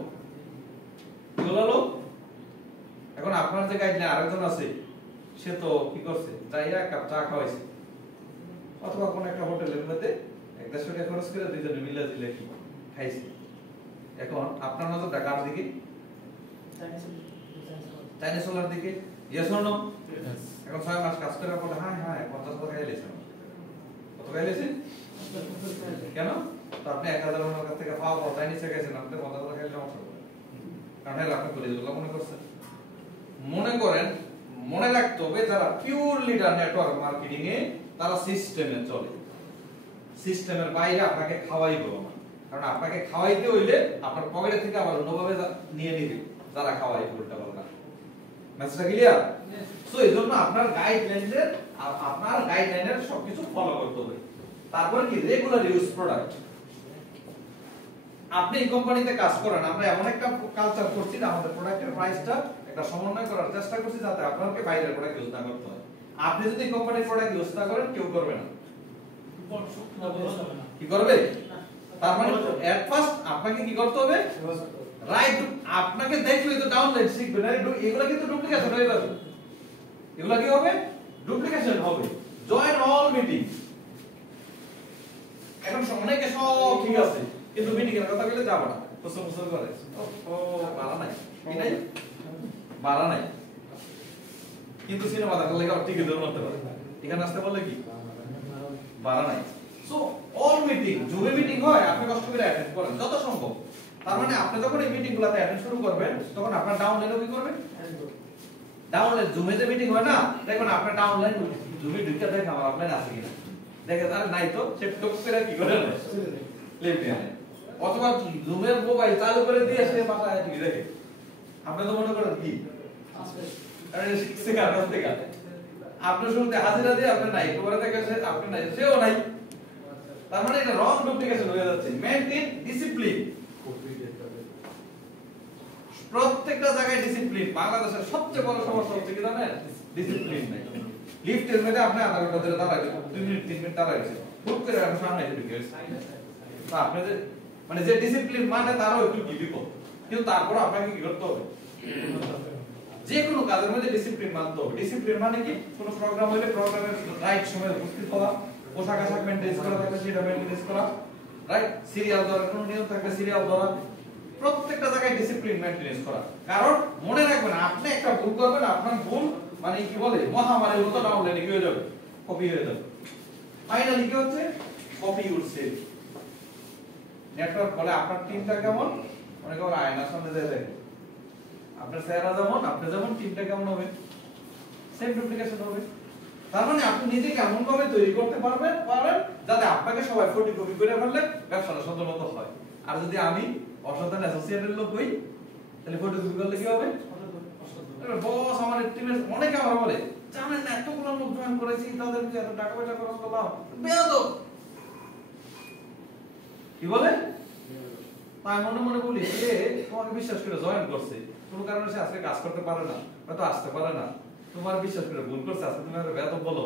ওলালো। এখন আপনার যে গাইডলাইন আরেকজন আছে সে তো কি করছে, যাইয়া এক কাপ চা খাওয়াইছে, অথবা কোন একটা হোটেলের মধ্যে 150 টাকা খরচ করে দুইজনে মিলে দিলে কি খাইছে। এখন আপনার নজরটা কার দিকে? চাইনিজ ওলার দিকে। Yes or no? এখন 6 মাস কাজ করার পর হ্যাঁ হ্যাঁ 50 টাকা খাইলেছে, কত খাইলেছে? কেন? তো আপনি 1000 টাকার কাছ থেকে পাওয়া চাইনিজ খাইছেন, আপনি 50 টাকা খাইলে সমস্যা হবে, কারণ হলো আপনি কলিজা মনে করছেন। মনে করেন মনে রাখতে হবে যারা পিওর লিডার নেটওয়ার্ক মার্কেটিং এ তারা সিস্টেমে চলে, সিস্টেমের বাইরে আপনাকে খাওয়াইবো না, কারণ আপনাকে খাওয়াইতে হইলে আপনার পকেটে থেকে আবার অন্যভাবে নিয়ে নিবে যারা খাওয়াই উল্টা পাল্টা। মেসেজটা ক্লিয়ার? সো এইজন্য আপনার গাইডলাইনের সবকিছু ফলো করতে হবে। তারপর কি রেগুলার ইউজ প্রোডাক্ট। আপনি এই কোম্পানিতে কাজ করেন, আমরা এমন একটা কালচার করছি যে আমাদের প্রোডাক্টের প্রাইসটা একটা সমন্বয় করার চেষ্টা করছি যাতে আপনাকে বাইরের প্রোডাক্ট ইউজ না করতে হয়। আপনি যদি কোম্পানির প্রোডাক্ট ইউজ না করেন কেউ করবে না। কি করবে? তার মানে এট ফার্স্ট আপনাকে কি করতে হবে? রাইট, আপনাকে দেখলে তো ডাউনলোড শিখবে না, এগুলা কিন্তু ডুপ্লিকেশন হয়ে যাবে। এগুলা কি হবে? ডুপ্লিকেশন হবে। Join all meeting. এখন অনেকে সব ঠিক আছে কিন্তু মিটিং এর কথা বলে যাব না, প্রশ্ন করে ও বাড়া নাই কি নাই বাড়া নাই, কিন্তু সিনেমা দেখার লাগি আর টিকিট ধরে মারতে পারে, এখানে আসতে বললে কি বাড়া নাই। সো অল মিটিং, জুমে মিটিং হয় আপনি কষ্ট করে অ্যাটেন্ড করেন যত সম্ভব। তার মানে আপনি যখন এই মিটিংগুলোতে অ্যাটেন্ড শুরু করবেন তখন আপনার ডাউনলাইনও কি করবেন? ডাউনলাইন জুমে যে মিটিং হয় না, দেখবেন আপনার ডাউনলাইন জুমে ঢুকে দেখে আমার আপলাইন আছে কিনা, দেখে তার নাই তো সে টক করে কি করে লেপে আনে, অথবা জুমের মোবাইল চালু করে দিয়ে সে মাথায় ঠিক দেখে। আপনি তো মনে করেন কি আরে শিখছে কার কাছ থেকে, আপনি শুরুতে হাজিরা দিয়ে আপনি নাই, পরে দেখে সে আপনি নাই, সেও নাই। তার মানে এটা রং ডুপ্লিকেশন হয়ে যাচ্ছে। মেইনটেইন ডিসিপ্লিন, প্রত্যেকটা জায়গায় ডিসিপ্লিন। বাংলাদেশের সবচেয়ে বড় সমস্যা হচ্ছে কি জানেন? ডিসিপ্লিন নাই। লিফটের মধ্যে আপনি আধা ঘন্টা ধরে দাঁড়াইছেন, 2 মিনিট 3 মিনিট দাঁড়াইছেন, হুট করে আপনি সামনে এসে ঢুকে গেছেন। তো আপনি যে মানে যে ডিসিপ্লিন মানে তারও একটু বিপদ, কিন্তু তারপর আপনাকে কি করতে হবে? যে কোনো কাজের মধ্যে ডিসিপ্লিন মানতে হবে। ডিসিপ্লিন মানে কি? কোনো প্রোগ্রাম হইলে প্রোগ্রামের রাইট সময়ে উপস্থিত হওয়া, পোশাক আশাক মেইনটেইন করা থাকলে সেটা মেইনটেইন করা, রাইট? সিরিয়াল ধরা, কোনো নিয়ম থাকলে সিরিয়াল ধরা, প্রত্যেকটা জায়গায় ডিসিপ্লিন মেইনটেইন করা। কারণ মনে রাখবেন আপনি একটা ভুল করবেন, আপনার ভুল মানে কি বলে মহামারীর মতো ডাউনলাইনে কি হয়ে যাবে? কপি হয়ে যাবে। ফাইনালি কি হচ্ছে? Copy yourself. নেটওয়ার্ক বলে আপনার টিমটা কেমন, মনে করেন আয়নার সামনে যায় দেখেন আপনার চেহারা যেমন, আপনি যেমন, টিমটা কেমন হবে? সেম ডুপ্লিকেশন হবে। তার মানে আপনি নিজেকে এমন ভাবে তৈরি করতে পারবেন যাতে আপনাকে সবাই ফটোকপি করে ফেললে ব্যবসাটা সচলত হয়। আর যদি আমি অসাধারণ অ্যাসোসিয়েটেড লোক হই তাহলে ফটোকপি করলে কি হবে? বস আমার টিমের অনেকে আমার বলে জানেন না এতগুলো লোক জয়েন করেছি, তাদের যে এত টাকা পয়সা খরচ করলাম, বেয়াদব। কি বলে? তাই মনে মনে বলি যে তোমাকে বিশ্বাস করে জয়েন করছে, কোনো কারণে সে আজকে কাজ করতে পারে না, হয়তো আসতে পারে না, তোমার বিশ্বাস করে ভুল করছে, আজকে তুমি একটা বেয়াদব বলো।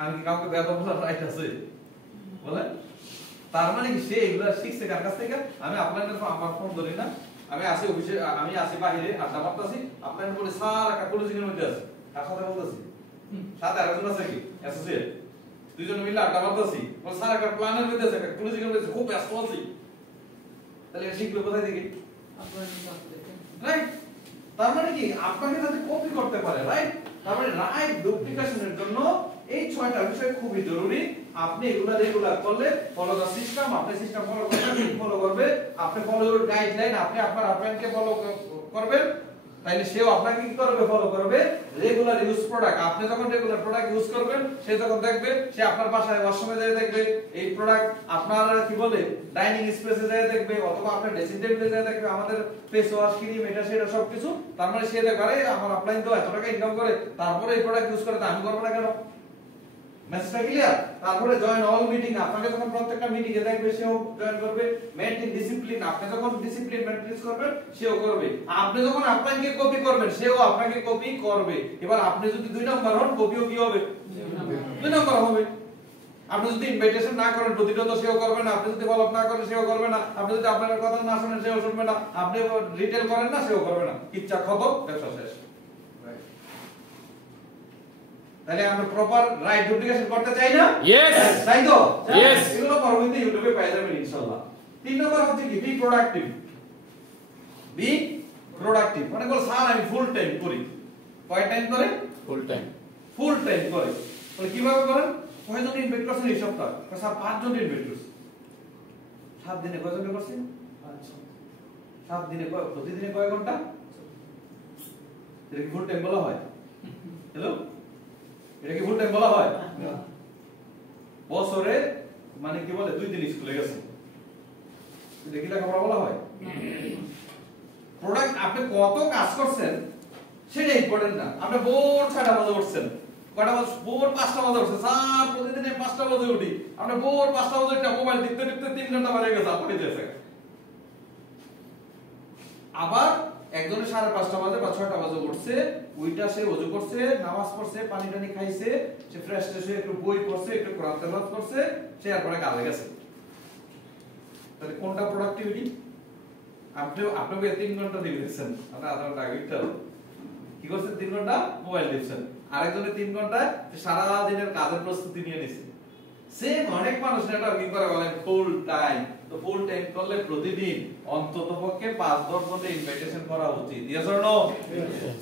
আমি কি কাউকে বেয়াদব বলার রাইট আছে? বলে তার মানে কি সে এগুলা শিখছে কার কাছ থেকে? আমি আপনাদের আমার ফোন ধরি না, আমি আসি অফিসে, আমি আসি বাইরে আড্ডা মারতাছি, আপনাদের বলে স্যার একটা কলেজের মধ্যে আছে, কার সাথে বলতাছি? সাথে আরেকজন আছে কি অ্যাসোসিয়েট, দুইজন মিলে আড্ডা মারতাছি, বলে স্যার একটা প্ল্যানের মধ্যে আছে, একটা কলেজের মধ্যে আছে, খুব ব্যস্ত আছি। তাহলে শিখবে কোথায় থেকে? রাইট? তার মানে কি আপনাকে যাতে কপি করতে পারে, রাইট? তার মানে রাইট ডুপ্লিকেশনের জন্য এই 6টা বিষয় খুবই জরুরি। আপনি এগুলা রেগুলার করলে ফলো দা সিস্টেম, আপনি সিস্টেম ফলো করবেন, ফলো করবে, আপনি ফলো ইউর গাইডলাইন, আপনি আপনার আপলাইনকে ফলো করবেন, তাইলে সেও আপনাকে কি করবে? ফলো করবে। রেগুলার ইউজ প্রোডাক্ট, আপনি যখন রেগুলার প্রোডাক্ট ইউজ করবেন সে যখন দেখবে, সে আপনার বাসায় ওয়াশরুমে যায় দেখবে এই প্রোডাক্ট, আপনার কি বলে ডাইনিং স্পেসে যায় দেখবে, অথবা আপনার ড্রেসিং টেবিলে যায় দেখবে আমাদের ফেস ওয়াশ, ক্রিম, এটা সেটা সবকিছু। তার মানে সে দেখবে আরে আমার আপলাইন তো এত টাকা ইনকাম করে, তারপরে এই প্রোডাক্ট ইউজ করে, তা আমি করব না কেন? মেসেজটা ক্লিয়ার? তারপরে জয়েন অল মিটিং, আপনাকে যখন প্রত্যেকটা মিটিং এ দেখবে সেও জয়েন করবে। মেইনটেইন ডিসিপ্লিন, আপনি যখন ডিসিপ্লিন মেইনটেইন করবেন সেও করবে। আপনি যখন আপনাকে কপি করবেন সেও আপনাকে কপি করবে। এবার আপনি যদি 2 নাম্বার হন, কপিও কি হবে? 2 নাম্বার হবে। আপনি যদি ইনভাইটেশন না করেন প্রতিনিয়ত, সেও করবে না। আপনি যদি ফলো আপ না করেন সেও করবে না। আপনি যদি আপনার কথা না শুনেন সেও শুনবে না। আপনি রিটেল করেন না, সেও করবে না। ইচ্ছা খতম, ব্যবসা শেষ। তাহলে আমরা প্রপার রাইট ডুপ্লিকেশন করতে চাই না? ইয়েস, তাই তো? ইয়েস। এগুলো পরবর্তীতে ইউটিউবে পেয়ে যাবেন ইনশাআল্লাহ। 3 নাম্বার হচ্ছে কি? B productive. বি প্রোডাক্টিভ মানে বল স্যার আমি ফুল টাইম করি। কয় টাইম করে? Full time. ফুল টাইম করে। তাহলে কিভাবে করেন? কয়জন ইনভেস্ট করছেন এই সপ্তাহে? স্যার 5 জন ইনভেস্ট করছে। 7 দিনে কয়জন করছেন? 5। 7 দিনে প্রতিদিনে কয় ঘন্টা? এটা কি ফুল টাইম বলা হয়? হ্যালো? এটা কি ফুল টাইম বলা হয়? বছরে মানে কি বলে 2 দিন স্কুলে গেছে, এটা কি লেখাপড়া বলা হয়? প্রোডাক্ট আপনি কত কাজ করছেন সেটা ইম্পর্টেন্ট না। আপনি ভোর 6টা বাজে উঠছেন, কয়টা বাজে? ভোর 5টা বাজে উঠছেন। স্যার প্রতিদিন 5টা বাজে উঠি। আপনি ভোর 5টা বাজে একটা মোবাইল টিপতে টিপতে 3 ঘন্টা বাজে গেছে, আপনি যেছে। আবার একজনে 5:30 বাজে বা 6টা বাজে উঠছে, ওইটা সে ওযু করছে, নামাজ পড়ছে, পানি টানি খাইছে, সে ফ্রেশ হয়ে একটু বই পড়ছে, একটু কোরআন তেলাওয়াত করছে, সে এরপরে কাজে গেছে। তাহলে কোনটা প্রোডাক্টিভিটি? আপনি 3 ঘন্টা টিভি দেখছেন, আপনি আধা ঘন্টা আগে উঠতে হবে। কি করছেন? 3 ঘন্টা মোবাইল টিপছেন। আরেকজনে 3 ঘন্টা সারা দিনের কাজের প্রস্তুতি নিয়ে নিছে। সেম অনেক মানুষ নেটওয়ার্কিং করে বলেন ফুল টাইম। তো ফুল টাইম করলে প্রতিদিন অন্ততপক্ষে 5-10 ঘন্টা ইনভাইটেশন করা উচিত। Yes or no?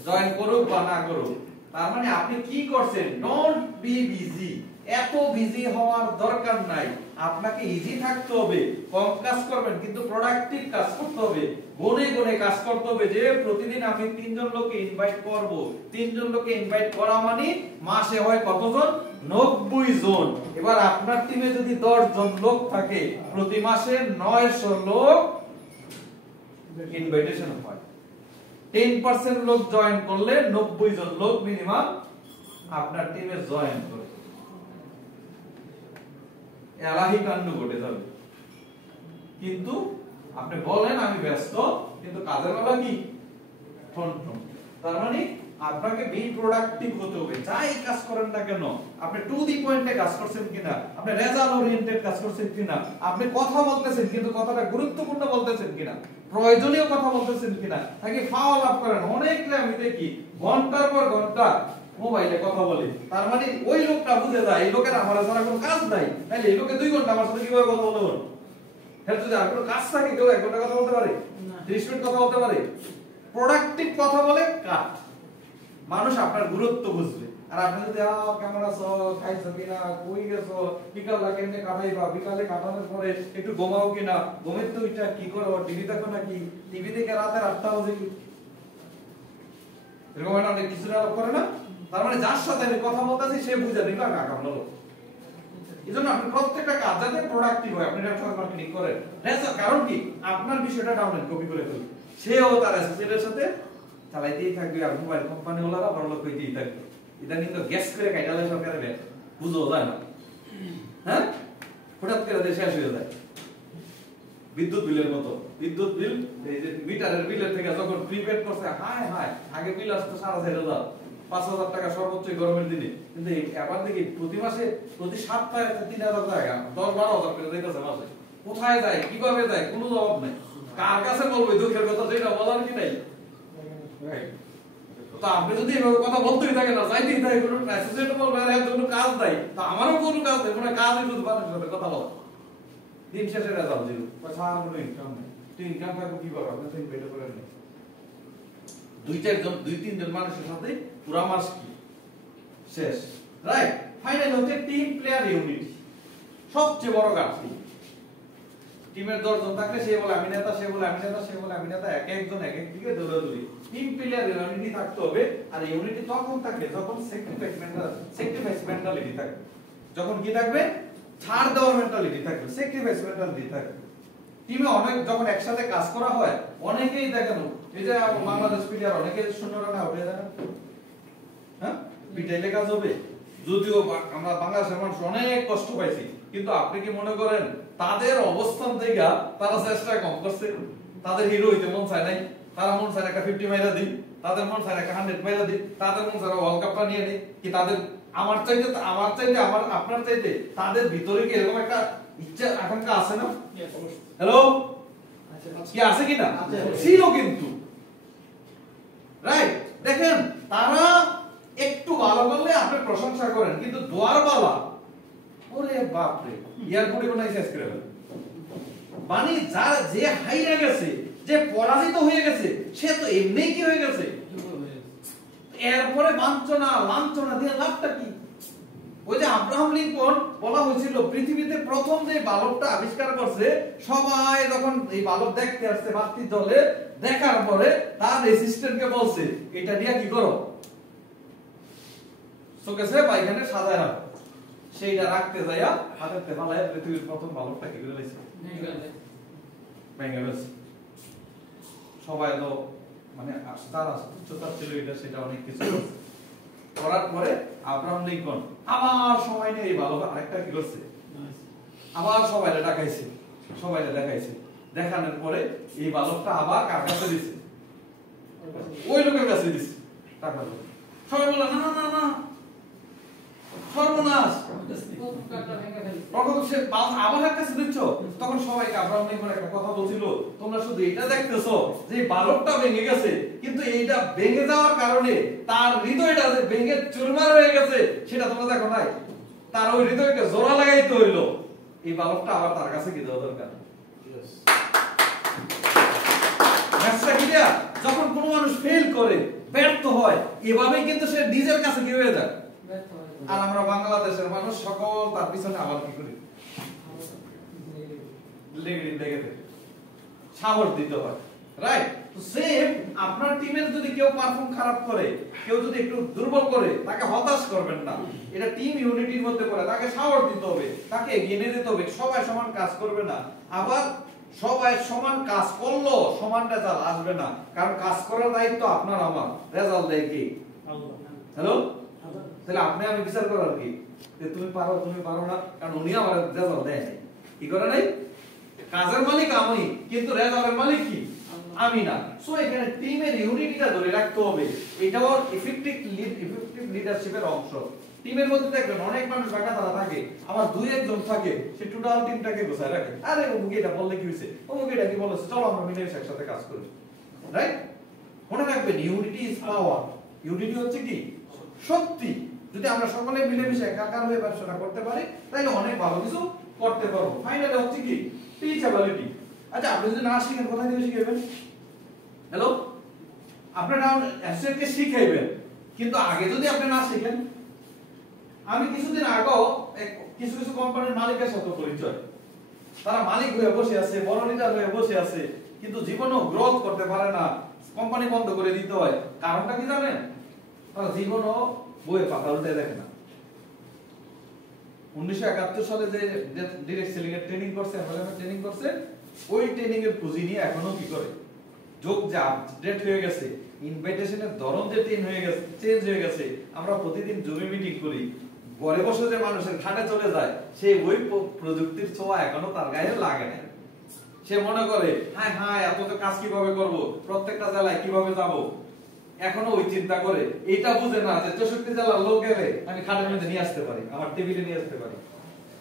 জয়েন করুক বা না করুক। তার মানে আপনি কি করছেন? Don't be busy. এত বিজি হওয়ার দরকার নাই। আপনাকে ইজি থাকতে হবে, কম কাজ করবেন কিন্তু প্রোডাক্টিভ কাজ করতে হবে, গুনে গুনে কাজ করতে হবে। যে প্রতিদিন আমি 3 জন লোককে ইনভাইট করব, 3 জন লোককে ইনভাইট করা মানে মাসে হয় কতজন? 90 জন। এবার আপনার টিমে যদি 10 জন লোক থাকে, প্রতি মাসে 900 লোক ইনভাইটেশন হয়। 10% লোক জয়েন করলে 90 জন লোক মিনিমাম আপনার টিমে জয়েন করে। এলাহি কাণ্ড ঘটে যাবে। কিন্তু আপনি বলেন আমি ব্যস্ত, কিন্তু কাজের বেলা কি ঠনঠন। তার মানে আপনাকে বি প্রোডাক্টিভ হতে হবে। যাই কাজ করেন না কেন, আপনি টু দি পয়েন্টে কাজ করছেন কিনা, আপনি রেজাল্ট ওরিয়েন্টেড কাজ করছেন কিনা, আপনি কথা বলতেছেন কিন্তু কথাটা গুরুত্বপূর্ণ বলতেছেন কিনা, প্রয়োজনীয় কথা বলতেছেন কিনা, নাকি ফাউল আপ করেন। অনেকটা আমি দেখি ঘন্টার পর ঘন্টা মোবাইলে কথা বলে। তার মানে ওই লোকটা বুঝে যায় এই লোকের আমার ছাড়া কোনো কাজ নাই, তাহলে এই লোকে 2 ঘন্টা আমার সাথে কিভাবে কথা বলতে পারে? হ্যাঁ, যদি আর কোনো কাজ থাকে কেউ 1 ঘন্টা কথা বলতে পারে, 30 মিনিট কথা বলতে পারে। প্রোডাক্টিভ কথা বলে কাট, মানুষ আপনার গুরুত্ব বুঝবে। আর আপনি যদি কেমন আছো, খাইছো কিনা, কই গেছো, বিকালটা কেমনে কাটাইবা, বিকালে কাটানোর পরে একটু ঘুমাও কিনা, ঘুমের তো এটা কি করো, টিভি দেখো নাকি, টিভি দেখে রাতে 8টা বাজে কি, এরকম একটা অনেক কিছু আলাপ করে না। তার মানে যার সাথে আমি কথা বলতেছি সে বুঝে নিল কাকা ভালো। এজন্য আপনি প্রত্যেকটা কাজ যাতে প্রোডাক্টিভ হয়, আপনি নেটওয়ার্ক মার্কেটিং করেন। কারণ কি? আপনার বিষয়টা ডাউনলোড কপি করে ফেলবে, সেও তার অ্যাসোসিয়েটের সাথে চালাইতেই থাকবে, আর মোবাইল কোম্পানি ওলারা বড় লোক হইতেই থাকবে। ইদানিং তো গ্যাস করে কাইটালে সরকারের ব্যাগ বুঝো যায় না, হ্যাঁ, হঠাৎ করে দেশে শেষ হয়ে যায়। বিদ্যুৎ বিলের মতো, বিদ্যুৎ বিল এই যে মিটারের বিলের থেকে যখন প্রিপেড করছে, হায় হায়, আগে বিল আসতো 4,500, 5,000 টাকা সর্বোচ্চ গরমের দিনে, কিন্তু এবার দেখি প্রতি মাসে প্রতি সপ্তাহে 3,000 টাকা, 10-12,000 করে দিতেছে মাসে। কোথায় যায়, কিভাবে যায়, কোনো জবাব নাই। কার কাছে বলবে দুঃখের কথা, যেটা বলার কি নাই। তো আপনি যদি এভাবে কথা বলতেই থাকেন না, যাইতেই থাকে, কোনো অ্যাসোসিয়েট বলবে আর এত কোনো কাজ নাই, তো আমারও কোনো কাজ নেই, কোনো কাজই শুধু মানুষের সাথে কথা বলা। দিন শেষে রেজাল্ট জিরো, আর কোনো ইনকাম নেই। তো ইনকাম থাকবে কি করবে? আপনি তো ইনভাইট করেন না। 2-3 জন মানুষের সাথে পুরো মাস কি শেষ, রাইট? ফাইনাল হচ্ছে টিম প্লেয়ার ইউনিটি, সবচেয়ে বড় ঘাটতি। টিমের 10 জন থাকলে সে বলে আমি নেতা, সে বলে আমি নেতা, সে বলে আমি নেতা, এক একজন এক এক দিকে দৌড়াদৌড়ি। টিম প্লেয়ার ইউনিটি থাকতে হবে। আর ইউনিটি তখন থাকবে যখন স্যাক্রিফাইস মেন্টালিটি থাকবে। যখন কি থাকবে? ছাড় দেওয়ার মেন্টালিটি থাকবে, স্যাক্রিফাইস মেন্টালিটি থাকবে। টিমে অনেক যখন একসাথে কাজ করা হয়, অনেকেই দেখেন এই যে বাংলাদেশ প্লেয়ার অনেকে 0 রানে আউট হয়ে যায় না, হ্যাঁ, পিটাইলে কাজ হবে। যদিও আমরা বাংলাদেশের মানুষ অনেক কষ্ট পাইছি, কিন্তু আপনি কি মনে করেন তাদের অবস্থান থেকে তারা চেষ্টা কম করছে? তাদের হিরো হইতে মন চায় নাই, তারা মন চায় একটা 50 মাইরা দিই, তাদের মন চায় একটা 100 মাইরা দিই, তাদের মন চায় ওয়ার্ল্ড কাপটা নিয়ে নেই। কি তাদের আমার চাইতে আপনার চাইতে তাদের ভিতরে কি এরকম একটা ইচ্ছা আকাঙ্ক্ষা আছে না? হ্যালো, কি আছে কিনা? ছিল কিন্তু, রাইট? দেখেন তারা একটু ভালো করলে আপনি প্রশংসা করেন, কিন্তু দোয়ার বালা, ওরে বাপ রে, এয়ারপোর্টে কোন শেষ করে ফেলে। মানে যার যে হাইরা গেছে, যে পরাজিত হয়ে গেছে, সে তো এমনি কি হয়ে গেছে, এরপরে লাঞ্ছনা দিয়ে লাভটা কি? ওই যে আব্রাহাম লিঙ্কন বলা হয়েছিল পৃথিবীতে প্রথম যে বালবটা আবিষ্কার করছে, সবাই যখন এই বালব দেখতে আসছে বাতির জলে, দেখার পরে তার অ্যাসিস্ট্যান্টকে বলছে এটা দিয়ে কি করো, শোকেসে পায়খানে সাজায় রাখো সেইটা রাখতে যাইয়া হাতের ফালায় পৃথিবীর প্রথম বালকটা কি করে লাইছে ভেঙে গেছে সবাই তো মানে তার উচ্চতা ছিল এটা সেটা অনেক কিছু করার পরে আব্রাহাম লিঙ্কন আবার সময় নিয়ে এই বালক আরেকটা কি করছে আবার সবাইকে ডাকাইছে সবাইকে দেখাইছে দেখানোর পরে এই বালকটা আবার কার কাছে দিছে ওই লোকের কাছে দিছে টাকা সবাই বলল না না না সর্বনাশ সে আবার কাছে দিচ্ছ তখন সবাইকে আব্রাহাম লিঙ্কন একটা কথা বলছিল তোমরা শুধু এটা দেখতেছো যে বালকটা ভেঙে গেছে কিন্তু এইটা ভেঙে যাওয়ার কারণে তার হৃদয়টা যে ভেঙে চুরমার হয়ে গেছে সেটা তোমরা দেখো নাই তার ওই হৃদয়কে জোড়া লাগাইতে হইলো এই বালকটা আবার তার কাছে কি দেওয়া দরকার যখন কোনো মানুষ ফেল করে ব্যর্থ হয় এভাবেই কিন্তু সে নিজের কাছে কি হয়ে যায় আর আমরা বাংলাদেশের মানুষ সকল তার পিছনে আবার কি করি লেগে সাহস দিতে হয় রাইট তো সেম আপনার টিমের যদি কেউ পারফর্ম খারাপ করে কেউ যদি একটু দুর্বল করে তাকে হতাশ করবেন না এটা টিম ইউনিটির মধ্যে পড়ে তাকে সাহস দিতে হবে তাকে এগিয়ে নিয়ে যেতে হবে সবাই সমান কাজ করবে না আবার সবাই সমান কাজ করলো সমান রেজাল্ট আসবে না কারণ কাজ করার দায়িত্ব আপনার আমার রেজাল্ট দেয় কি আল্লাহ হ্যালো তাহলে আপনি আমি বিচার করার কি যে তুমি পারো না কারণ উনি আমার রেজাল্ট দেয় নাই কি করে নাই কাজের মালিক আমি কিন্তু রেজাল্টের মালিক কি আমি না সো এখানে টিমের ইউনিটিটা ধরে রাখতে হবে এটাও ইফেক্টিভ লিডারশিপের অংশ টিমের মধ্যে দেখবেন অনেক মানুষ বাঁকা তারা থাকে আবার দুই একজন থাকে সে টোটাল টিমটাকে গোছায় রাখে আরে অমুক এটা বললে কি হইছে অমুক এটা কি বলেছে চলো আমরা মিলে একসাথে কাজ করি রাইট মনে রাখবেন ইউনিটি ইজ পাওয়ার ইউনিটি হচ্ছে কি শক্তি যদি আমরা সকলে মিলেমিশে একাকার হয়ে ব্যবসাটা করতে পারি তাহলে অনেক ভালো কিছু করতে পারবো ফাইনালি হচ্ছে কি টিচাবিলিটি আচ্ছা আপনি যদি না শিখেন কোথায় থেকে শিখাবেন হ্যালো আপনারা অ্যাসেটকে শিখাইবেন কিন্তু আগে যদি আপনি না শিখেন আমি কিছুদিন আগেও কিছু কিছু কোম্পানির মালিকের সাথে পরিচয় তারা মালিক হয়ে বসে আছে বড় লিডার হয়ে বসে আছে কিন্তু জীবনেও গ্রোথ করতে পারে না কোম্পানি বন্ধ করে দিতে হয় কারণটা কি জানেন তারা জীবনও বইয়ের পাতা উল্টে দেখে না 1971 সালে যে ডিরেক্ট সেলিং এর ট্রেনিং করছে এমএলএম ট্রেনিং করছে ওই ট্রেনিং এর পুঁজি নিয়ে এখনো কি করে যোগ যে আপডেট হয়ে গেছে ইনভাইটেশনের ধরন যে চেঞ্জ হয়ে গেছে আমরা প্রতিদিন জুমে মিটিং করি ঘরে বসে যে মানুষের খাটে চলে যায় সেই ওই প্রযুক্তির ছোঁয়া এখনো তার গায়ে লাগে না সে মনে করে হ্যাঁ হ্যাঁ এত তো কাজ কিভাবে করব প্রত্যেকটা জেলায় কিভাবে যাব এখনো ওই চিন্তা করে এটা বুঝে না যে 64 জেলার লোক গেলে আমি খাটের মধ্যে নিয়ে আসতে পারি আমার টেবিলে নিয়ে আসতে পারি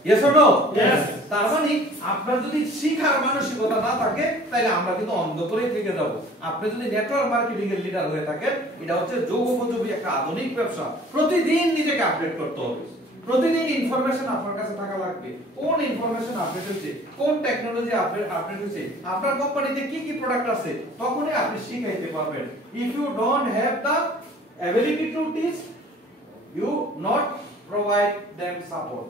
ইয়েস অর নো ইয়েস তার মানে আপনার যদি শিখার মানসিকতা না থাকে তাহলে আমরা কিন্তু অন্ধ করেই থেকে যাব আপনি যদি নেটওয়ার্ক মার্কেটিং এর লিডার হয়ে থাকেন এটা হচ্ছে যুগোপযোগী একটা আধুনিক ব্যবসা প্রতিদিন নিজেকে আপডেট করতে হবে প্রতিদিন ইনফরমেশন আপনার কাছে থাকা লাগবে কোন ইনফরমেশন আপডেট হচ্ছে কোন টেকনোলজি আপডেট হচ্ছে আপনার কোম্পানিতে কি কি প্রোডাক্ট আছে তখনই আপনি শিখাইতে পারবেন if you don't have the ability to teach you not provide them support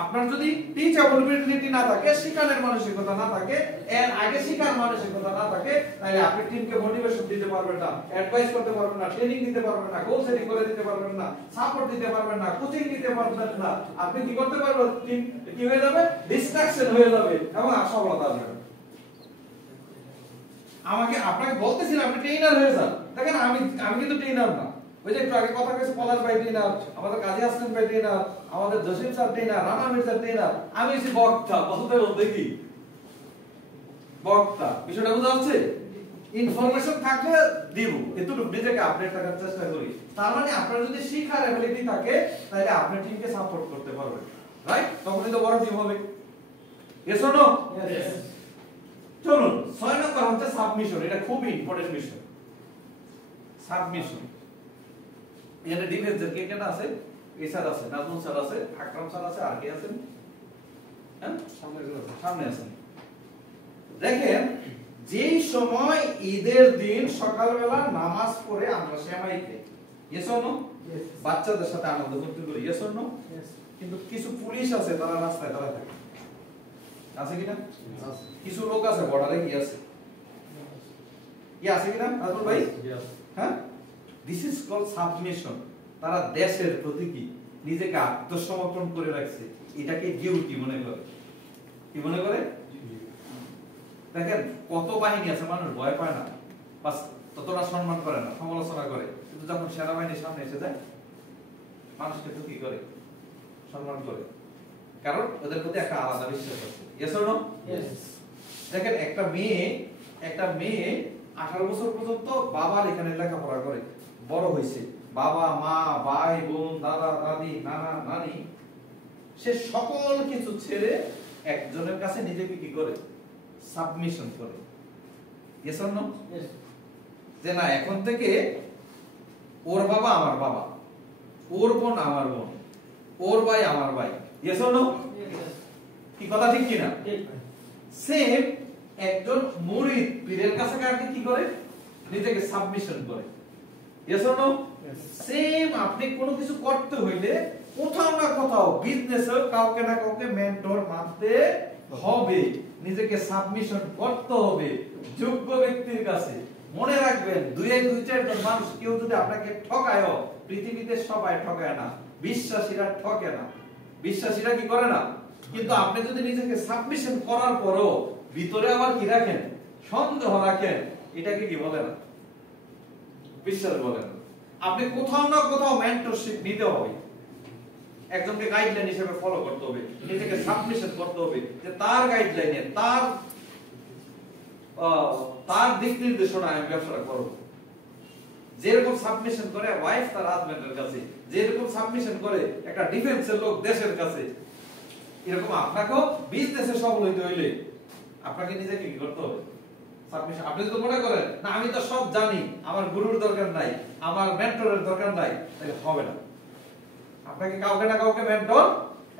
আপনার যদি টিচাবিলিটি না থাকে শিখানোর মানসিকতা না থাকে এর আগে শিখার মানসিকতা না থাকে তাহলে আপনি টিমকে মোটিভেশন দিতে পারবেন না অ্যাডভাইস করতে পারবেন না ট্রেনিং দিতে পারবেন না গোল সেটিং করে দিতে পারবেন না সাপোর্ট দিতে পারবেন না কোচিং দিতে পারবেন না আপনি কি করতে পারবেন টিম কি হয়ে যাবে ডিস্ট্রাকশন হয়ে যাবে এবং সফলতা আসবে আপনাকে বলতেছিলাম আপনি ট্রেনার হয়ে যান দেখেন আমি কিন্তু ট্রেনার না ওই যে একটু আগে কথা কইছে পলাশ ভাই ট্রেনার আমাদের কাজী হাসান ভাই ট্রেনার আমাদের Jasim sir trainer Rana Mirza trainer আমি হচ্ছি বক্তা কথাটা বলতে কি বক্তা বিষয়টা বুঝা যাচ্ছে ইনফরমেশন থাকলে দিব এতটুকু নিজেকে আপডেট রাখার চেষ্টা করি তার মানে আপনার যদি শিখার এবিলিটি থাকে তাহলে আপনি টিমকে সাপোর্ট করতে পারবেন রাইট তখনই তো বড় টিম হবে ইয়েস অর নো ইয়েস চলুন 6 নম্বর হচ্ছে সাবমিশন এটা খুব ইম্পর্টেন্ট বিষয় সাবমিশন এখানে ডিফেন্সের কে কেন আছে এসার আছে নাজমুল স্যার আছে আকরাম স্যার আছে আর কে আছেন হ্যাঁ সামনে আছেন দেখেন যেই সময় ঈদের দিন সকালবেলা নামাজ পড়ে আমরা সেমাই খাই ইয়েস অর নো বাচ্চাদের সাথে আনন্দ করতে করি ইয়েস অর নো কিন্তু কিছু পুলিশ আছে তারা রাস্তায় দাঁড়ায় থাকে আছে কিনা কিছু লোক আছে বর্ডারে কি আছে কি আছে কিনা রাতুল ভাই হ্যাঁ দিস ইজ কল্ড সাবমিশন তারা দেশের প্রতি কি নিজেকে আত্মসমর্পণ করে রাখছে, এটাকে ডিউটি মনে করে। কি মনে করে? দেখেন কত বাহিনী আছে, মানুষ ভয় পায় না, বাস ততটা সম্মান করে না, সমালোচনা করে, কিন্তু যখন সেনাবাহিনীর সামনে এসে যায় মানুষকে তো কি করে? সম্মান করে, কারণ ওদের প্রতি একটা আলাদা বিশ্বাস আছে। Yes or no? দেখেন একটা মেয়ে 18 বছর পর্যন্ত বাবার এখানে লেখাপড়া করে বড় হয়েছে, বাবা মা ভাই বোন দাদা দাদি নানা নানি, সে সকল কিছু ছেড়ে একজনের কাছে নিজেকে কি করে? সাবমিশন করে। Yes or no? যে না, এখন থেকে ওর বাবা আমার বাবা, ওর বোন আমার বোন, ওর ভাই আমার ভাই। Yes or no? কি কথা ঠিক কিনা? সেম একজন মুরিদ পীরের কাছে কাকে কি করে? নিজেকে সাবমিশন করে। Yes or no? সেম আপনি কোনো কিছু করতে হইলে কোথাও না কোথাও বিজনেসে কাউকে না কাউকে মেন্টর মানতে হবে, নিজেকে সাবমিশন করতে হবে যোগ্য ব্যক্তির কাছে। মনে রাখবেন, দুই চারজন মানুষ কেউ যদি আপনাকে ঠকায়ও, পৃথিবীতে সবাই ঠকায় না, বিশ্বাসীরা ঠকে না, বিশ্বাসীরা কি করে না। কিন্তু আপনি যদি নিজেকে সাবমিশন করার পরও ভিতরে আবার কি রাখেন? সন্দেহ রাখেন, এটাকে কি বলে না? বিশ্বাস বলে না। আপনি কোথাও না কোথাও মেন্টরশিপ নিতে হবে, একজনকে গাইডলাইন হিসেবে ফলো করতে হবে, নিজেকে সাবমিশন করতে হবে যে তার গাইডলাইনে, তার দিক নির্দেশনা আমি ব্যবসাটা করব। যেরকম সাবমিশন করে ওয়াইফ তার হাজবেন্ডের কাছে, যেরকম সাবমিশন করে একটা ডিফেন্সের লোক দেশের কাছে, এরকম আপনাকেও বিজনেসে সফল হইতে হইলে আপনাকে নিজেকে কি করতে হবে? সাবমিশন। আপনি যদি মনে করেন না আমি তো সব জানি, আমার গুরুর দরকার নাই, আমার মেন্টরের দরকার নাই, তাহলে হবে না। আপনাকে কাউকে না কাউকে মেন্টর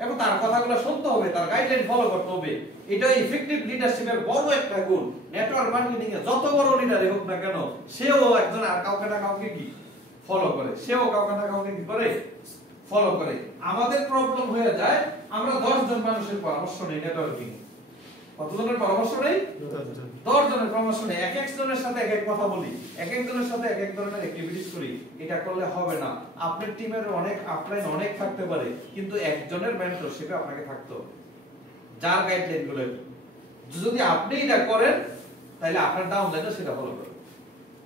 এবং তার কথাগুলো শুনতে হবে, তার গাইডলাইন ফলো করতে হবে। এটা ইফেক্টিভ লিডারশিপের বড় একটা গুণ। নেটওয়ার্ক মার্কেটিং এ যত বড় লিডারই হোক না কেন, সেও একজন আর কাউকে না কাউকে কি ফলো করে, সেও কাউকে না কাউকে কি করে? ফলো করে। আমাদের প্রবলেম হয়ে যায়, আমরা 10 জন মানুষের পরামর্শ নেই নেটওয়ার্কিং। কতজনের পরামর্শ নেই? 10 জনের পরামর্শ নেই। এক একজনের সাথে এক এক কথা বলি, এক একজনের সাথে এক এক ধরনের অ্যাক্টিভিটিস করি। এটা করলে হবে না। আপনার টিমের অনেক আপলাইন অনেক থাকতে পারে, কিন্তু একজনের মেন্টরশিপে আপনাকে থাকতে হবে, যার গাইডলাইন গুলো। যদি আপনি এটা করেন তাহলে আপনার ডাউনলাইনও সেটা ফলো করবে,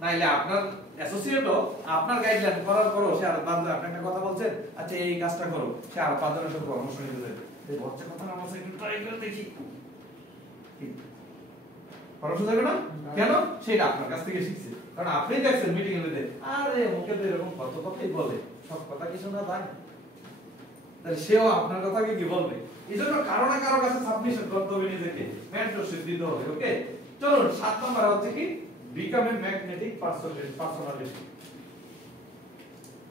নাইলে আপনার অ্যাসোসিয়েটও আপনার গাইডলাইন করার পরও সে আর বাদ আপনি একটা কথা বলছেন, আচ্ছা এই কাজটা করো, সে আর 5 জনের সাথে পরামর্শ নিতে যাবে, এই বচ্চা কথা না বলছে একটু ট্রাই করে দেখি, পরামর্শ দেবে না কেন? সেটা আপনার কাছ থেকে শিখছে, কারণ আপনি দেখছেন মিটিং এর মধ্যে, আরে ওকে তো এরকম কত কথাই বলে, সব কথা কি শোনা যায়? তাহলে সেও আপনার কথাকে কি বলবে? এইজন্য কারো না কারো কাছে সাবমিশন করতে হবে, নিজেকে মেন্টরশিপ দিতে হবে। ওকে, চলুন 7 নম্বর হচ্ছে কি বিকাম এ ম্যাগনেটিক পার্সোনালিটি।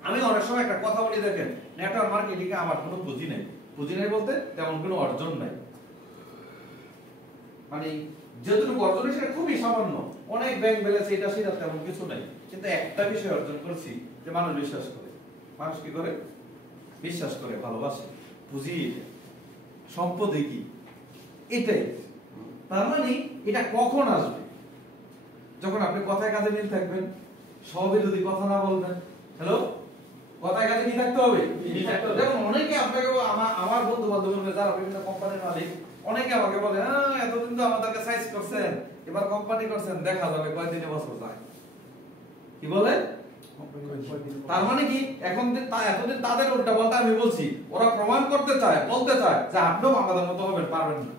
আমি অনেক সময় একটা কথা বলি, দেখেন নেটওয়ার্ক মার্কেটিং এ আমার কোনো পুঁজি নেই, পুঁজি নেই বলতে তেমন কোনো অর্জন নাই, মানে যতটুকু অর্জন সেটা খুবই সামান্য, অনেক ব্যাংক ব্যালেন্স এটা সেটা তেমন কিছু নাই, কিন্তু একটা বিষয় অর্জন করছি যে মানুষ বিশ্বাস করে। মানুষ কি করে? বিশ্বাস করে, ভালোবাসে। পুঁজি সম্পদ কি এটাই। তার মানে এটা কখন আসবে? যখন আপনি কথায় কাজে মিল থাকবেন, সহবিরোধী কথা না বলবেন। হ্যালো, কথায় কাজে কি থাকতে হবে? দেখুন অনেকে আপনাকে, আমার বন্ধু বান্ধব যারা বিভিন্ন কোম্পানির মালিক, অনেকে আমাকে বলে এতদিন তো আমাদেরকে সাইজ করছেন, এবার কোম্পানি করছেন, দেখা যাবে কয়দিনে বছর যায়। কি বলে? তার মানে কি এখন এতদিন তাদের উল্টা বলতে আমি বলছি, ওরা প্রমাণ করতে চায়, বলতে চায় যে আপনিও আমাদের মতো হবেন, পারবেন না।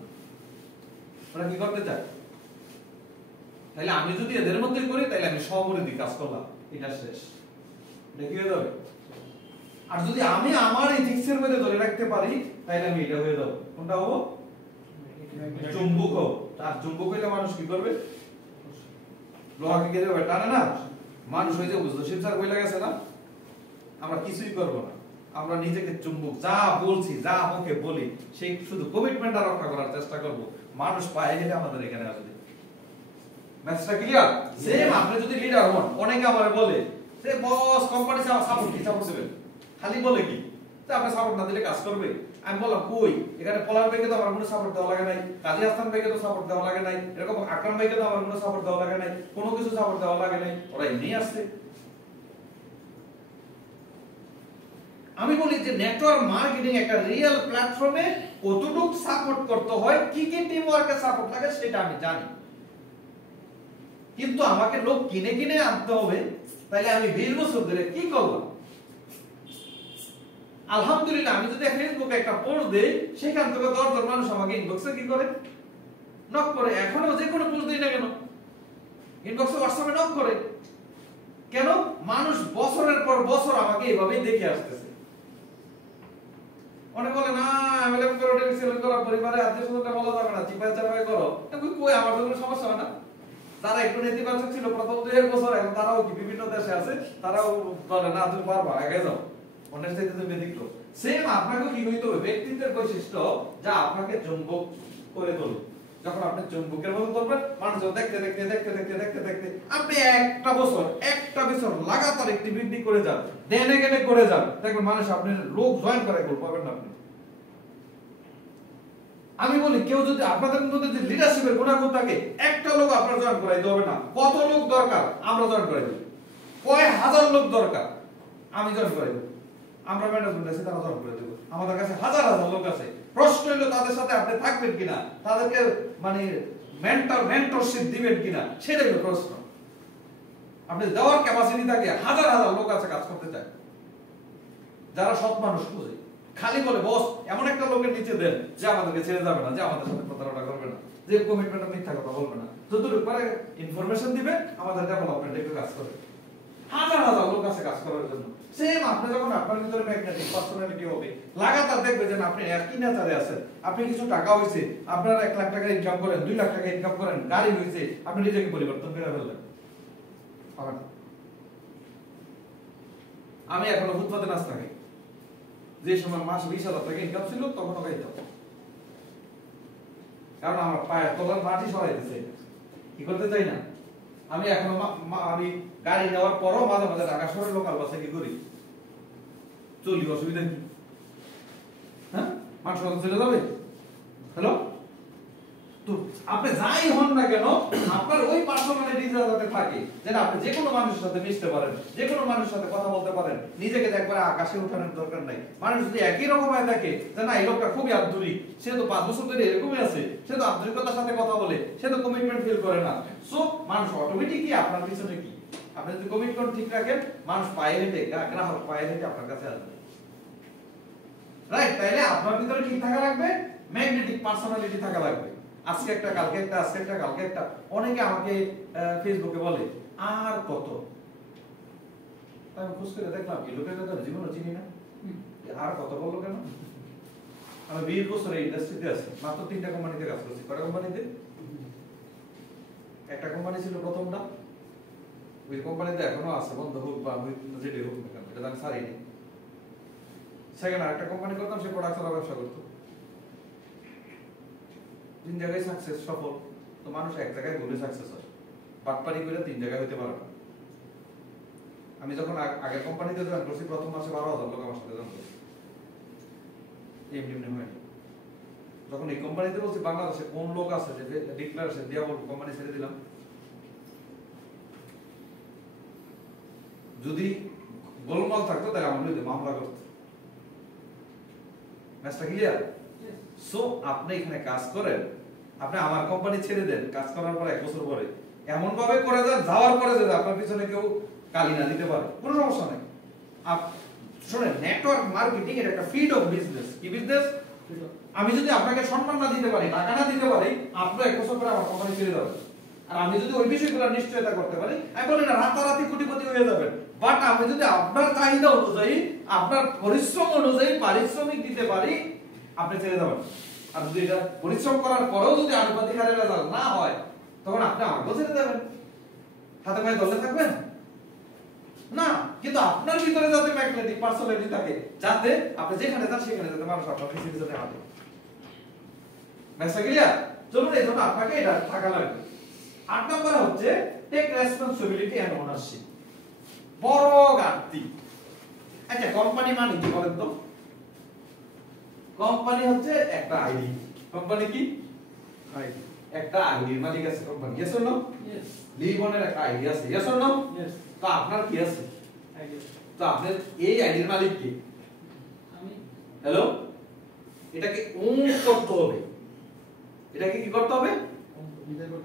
ওরা কি করতে চায়? তাহলে আমি যদি এদের মধ্যে করি তাহলে আমি সহমরিদি কাজ করলাম, এটা শেষ, দেখি হয়ে যাবে। আর যদি আমি আমার এথিক্সের মধ্যে ধরে রাখতে পারি তাহলে আমি এটা হয়ে যাবো। কোনটা হবো? চুম্বক হবো। আর চুম্বক হইলে মানুষ কি করবে? লোহাকে গেলে টানে না, মানুষ হয়ে যাবে। বুঝলো শিবসার বইলা গেছে না, আমরা কিছুই করবো না, আমরা নিজেকে চুম্বক, যা বলছি যা মুখে বলি সেই শুধু কমিটমেন্টটা রক্ষা করার চেষ্টা করব। মানুষ পায়ে গেলে আমাদের এখানে আসবে। ম্যাচটা ক্লিয়ার? সেম আপনি যদি লিডার হন, অনেকে আমারে বলে যে বস কোম্পানি সাপোর্ট কি সাপোর্ট দেবেন, খালি বলে কি যে আপনি সাপোর্ট না দিলে কাজ করবে। আমি বললাম কই, এখানে পলার ভাইকে তো আমার কোনো সাপোর্ট দেওয়া লাগে নাই, কাজী হাসান ভাইকে তো সাপোর্ট দেওয়া লাগে নাই, এরকম আকরাম ভাইকে তো আমার কোনো সাপোর্ট দেওয়া লাগে নাই, কোনো কিছু সাপোর্ট দেওয়া লাগে নাই, ওরা এমনি আসছে। আমি বলি যে নেটওয়ার্ক মার্কেটিং একটা রিয়েল প্ল্যাটফর্মে কতটুকু সাপোর্ট করতে হয়, কি কি টিম ওয়ার্কে সাপোর্ট লাগে সেটা আমি জানি, কিন্তু আমাকে লোক কিনে কিনে আনতে হবে। তাইলে আমি 20 বছর ধরে কি করলাম? আলহামদুলিল্লাহ আমি যদি ফেসবুকে একটা পোস্ট দেই, সেখান থেকে 10 জন মানুষ আমাকে ইনবক্সে কি করে, নক করে। এখনো যে কোনো পোস্ট দেই না কেন, ইনবক্সে হোয়াটসঅ্যাপে নক করে। কেন? মানুষ বছরের পর বছর আমাকে এইভাবেই দেখে আসতেছে। অনেক বলে না অ্যাভেলেবল করো, টেলিসেল করো, পরিবারে আত্মীয় স্বজনকে বলা যাবে না, চিপায় চাপায় করো। কই আমার তো কোনো সমস্যা হয় না। যারা একটু নেতিবাচক ছিল প্রথম 2-1 বছর, এখন তারাও কি বিভিন্ন দেশে আছে, তারাও বলে না তুমি পারবা, আগে যাও, অন্যের চাইতে তুমি ব্যতিক্রম। সেম আপনাকে কি হইতে হবে, ব্যক্তিত্বের বৈশিষ্ট্য যা আপনাকে চুম্বক করে তোলে। যখন আপনি চুম্বকের মতো করবেন, মানুষ দেখতে দেখতে দেখতে দেখতে দেখতে দেখতে আপনি একটা বছর লাগাতার অ্যাক্টিভিটি করে যান, দেনে গেনে করে যান, দেখবেন মানুষ আপনার লোক জয়েন করে পাবেন না আপনি। আমি বলি কেউ যদি আপনাদের মধ্যে যদি লিডারশিপের গুণাগুণ থাকে, একটা লোক আপনার জয়েন করাইতে হবে না, কত লোক দরকার আমরা জয়েন করাই দেব, কয় হাজার লোক দরকার আমি জয়েন করাই দেব, আমরা ম্যানেজমেন্ট আছে তারা জয়েন করে দেব। আমাদের কাছে হাজার হাজার লোক আছে, প্রশ্ন হলো তাদের সাথে আপনি থাকবেন কিনা, তাদেরকে মানে মেন্টরশিপ দিবেন কিনা, সেটাই হলো প্রশ্ন। আপনি দেওয়ার ক্যাপাসিটি থাকে, হাজার হাজার লোক আছে কাজ করতে চায়, যারা সৎ মানুষ খুঁজে। খালি বলে বস এমন একটা লোকের নিচে দেন যে আমাদেরকে ছেড়ে যাবে না, যে আমাদের সাথে প্রতারণা করবে না, যে কমিটমেন্ট মিথ্যা কথা বলবে না, যতটুকু পারে ইনফরমেশন দিবে, আমাদের ডেভেলপমেন্ট একটু কাজ করবে। হাজার হাজার লোক আছে কাজ করার জন্য। সেম আপনি যখন আপনার ভিতরে ম্যাগনেটিক পার্সোনালিটি হবে, লাগাতার দেখবে যে আপনি একই নেচারে আছেন, আপনি কিছু টাকা হইছে, আপনার 1 লাখ টাকা ইনকাম করেন, 2 লাখ টাকা ইনকাম করেন, গাড়ি হইছে, আপনি নিজেকে পরিবর্তন করে ফেললেন। আমি এখনো ফুটপাতে নাস্তা খাই, যে সময় মাস 20,000 টাকা ইনকাম ছিল তখনও খাইতাম, কারণ আমার পায়ের তলার মাটি সরাইতেছে, কি করতে চাই না। আমি এখনো আমি গাড়ি নেওয়ার পরও মাঝে মাঝে ঢাকা শহরের লোকাল বাসে কি করি, চলি, অসুবিধা কি? হ্যাঁ, মানুষ চলে যাবে। হ্যালো, তো আপনি যাই হন না কেন, আপনার ওই পার্সোনালিটি যাতে থাকে, যেন আপনি যে কোনো মানুষের সাথে মিশতে পারেন, যে কোনো মানুষের সাথে কথা বলতে পারেন, নিজেকে একবারে আকাশে উঠানোর দরকার নাই। মানুষ যদি একই রকম হয়ে থাকে যে না এই লোকটা খুবই আন্তরিক, সে তো 5 বছর ধরে এরকমই আছে, সে তো আন্তরিকতার সাথে কথা বলে, সে তো কমিটমেন্ট ফিল করে না, সো মানুষ অটোমেটিকই আপনার পিছনে কি, আপনি যদি কমিটমেন্ট ঠিক রাখেন, মানুষ পায়ে হেঁটে, গ্রাহক পায়ে হেঁটে আপনার কাছে আসবে। রাইট? তাইলে আপনার ভিতরে কি থাকা লাগবে? ম্যাগনেটিক পার্সোনালিটি থাকা লাগবে। আজকে একটা, কালকে একটা, আজকে একটা, কালকে একটা। অনেকে আমাকে ফেসবুকে বলে আর কত, আমি খোঁজ করে দেখলাম এই লোকের কথা জীবনে চিনি না, আর কত বললো কেন? আমি 20 বছর এই ইন্ডাস্ট্রিতে আছি, মাত্র 3টা কোম্পানিতে কাজ করছি। কয়টা কোম্পানিতে? একটা কোম্পানি ছিল প্রথমটা, ওই কোম্পানিতে এখনো আছে, বন্ধ হোক বা যেটা হোক না কেন, এটা আমি ছাড়িনি। সেকেন্ড আরেকটা কোম্পানি করতাম, সে প্রোডাক্ট ছাড়া ব্যবসা করতো। 3 জায়গায় সাকসেস, সফল। তো মানুষ এক জায়গায় ভুলে সাকসেস হয়, বাটপারি করে 3 জায়গায় হইতে পারে না। আমি যখন আগের কোম্পানিতে জয়েন করছি, প্রথম মাসে 12,000 লোক আমার সাথে জয়েন করছে, এমনি হয়নি। যখন এই কোম্পানিতে বলছি বাংলাদেশে কোন লোক আছে যে ডিক্লারেশন দিয়া বলবো কোম্পানি ছেড়ে দিলাম, যদি গোলমাল থাকতো তাহলে আমার বিরুদ্ধে মামলা করতো। ম্যাচটা ক্লিয়ার? সো আপনি এখানে কাজ করেন, আপনি আমার কোম্পানি ছেড়ে দেন, কাজ করার পর 1 বছর পরে এমন ভাবে করে যান, যাওয়ার পরে যদি আপনার পিছনে কেউ কালি না দিতে পারে, কোনো সমস্যা নাই। শুনেন, নেটওয়ার্ক মার্কেটিং এর একটা ফিল্ড অফ বিজনেস। কি বিজনেস? আমি যদি আপনাকে সম্মান না দিতে পারি, টাকা না দিতে পারি, আপনি 1 বছর পরে আমার কোম্পানি ছেড়ে যাবেন। আর আমি যদি ওই বিষয়গুলো নিশ্চয়তা করতে পারি, আমি বলি না রাতারাতি কোটিপতি হয়ে যাবেন, বাট আমি যদি আপনার চাহিদা অনুযায়ী, আপনার পরিশ্রম অনুযায়ী পারিশ্রমিক দিতে পারি, আপনি ছেড়ে যাবেন। আর যদি এটা পরিশ্রম করার পরেও যদি আনুপাতিক হারে রেজাল্ট না হয়, তখন আপনি আমাকেও ছেড়ে দেবেন, হাতে পায়ে ধরে থাকবেন না। কিন্তু আপনার ভিতরে যাতে ম্যাগনেটিক পার্সোনালিটি থাকে, যাতে আপনি যেখানে যান সেখানে যাতে মানুষ আপনার পিছনে পিছনে হাঁটে। ম্যাচটা ক্লিয়ার? চলুন, এই জন্য আপনাকে এটা থাকা লাগবে। 8 নম্বরে হচ্ছে টেক রেসপন্সিবিলিটি এন্ড ওনারশিপ। বড় ঘাটতি। আচ্ছা, কোম্পানি মানে কি বলেন তো? কোম্পানি হচ্ছে একটা আইডি। কোম্পানি কি? আইডি। একটা আইডির মালিক আছে company. Yes or no? Yes. লিবনের একটা আইডি আছে। Yes or no? ইয়েস। তো আপনার কি আছে? আইডি। তো আপনার এই আইডির মালিক কি? হ্যালো, এটাকে ওন করতে হবে। এটাকে কি করতে হবে?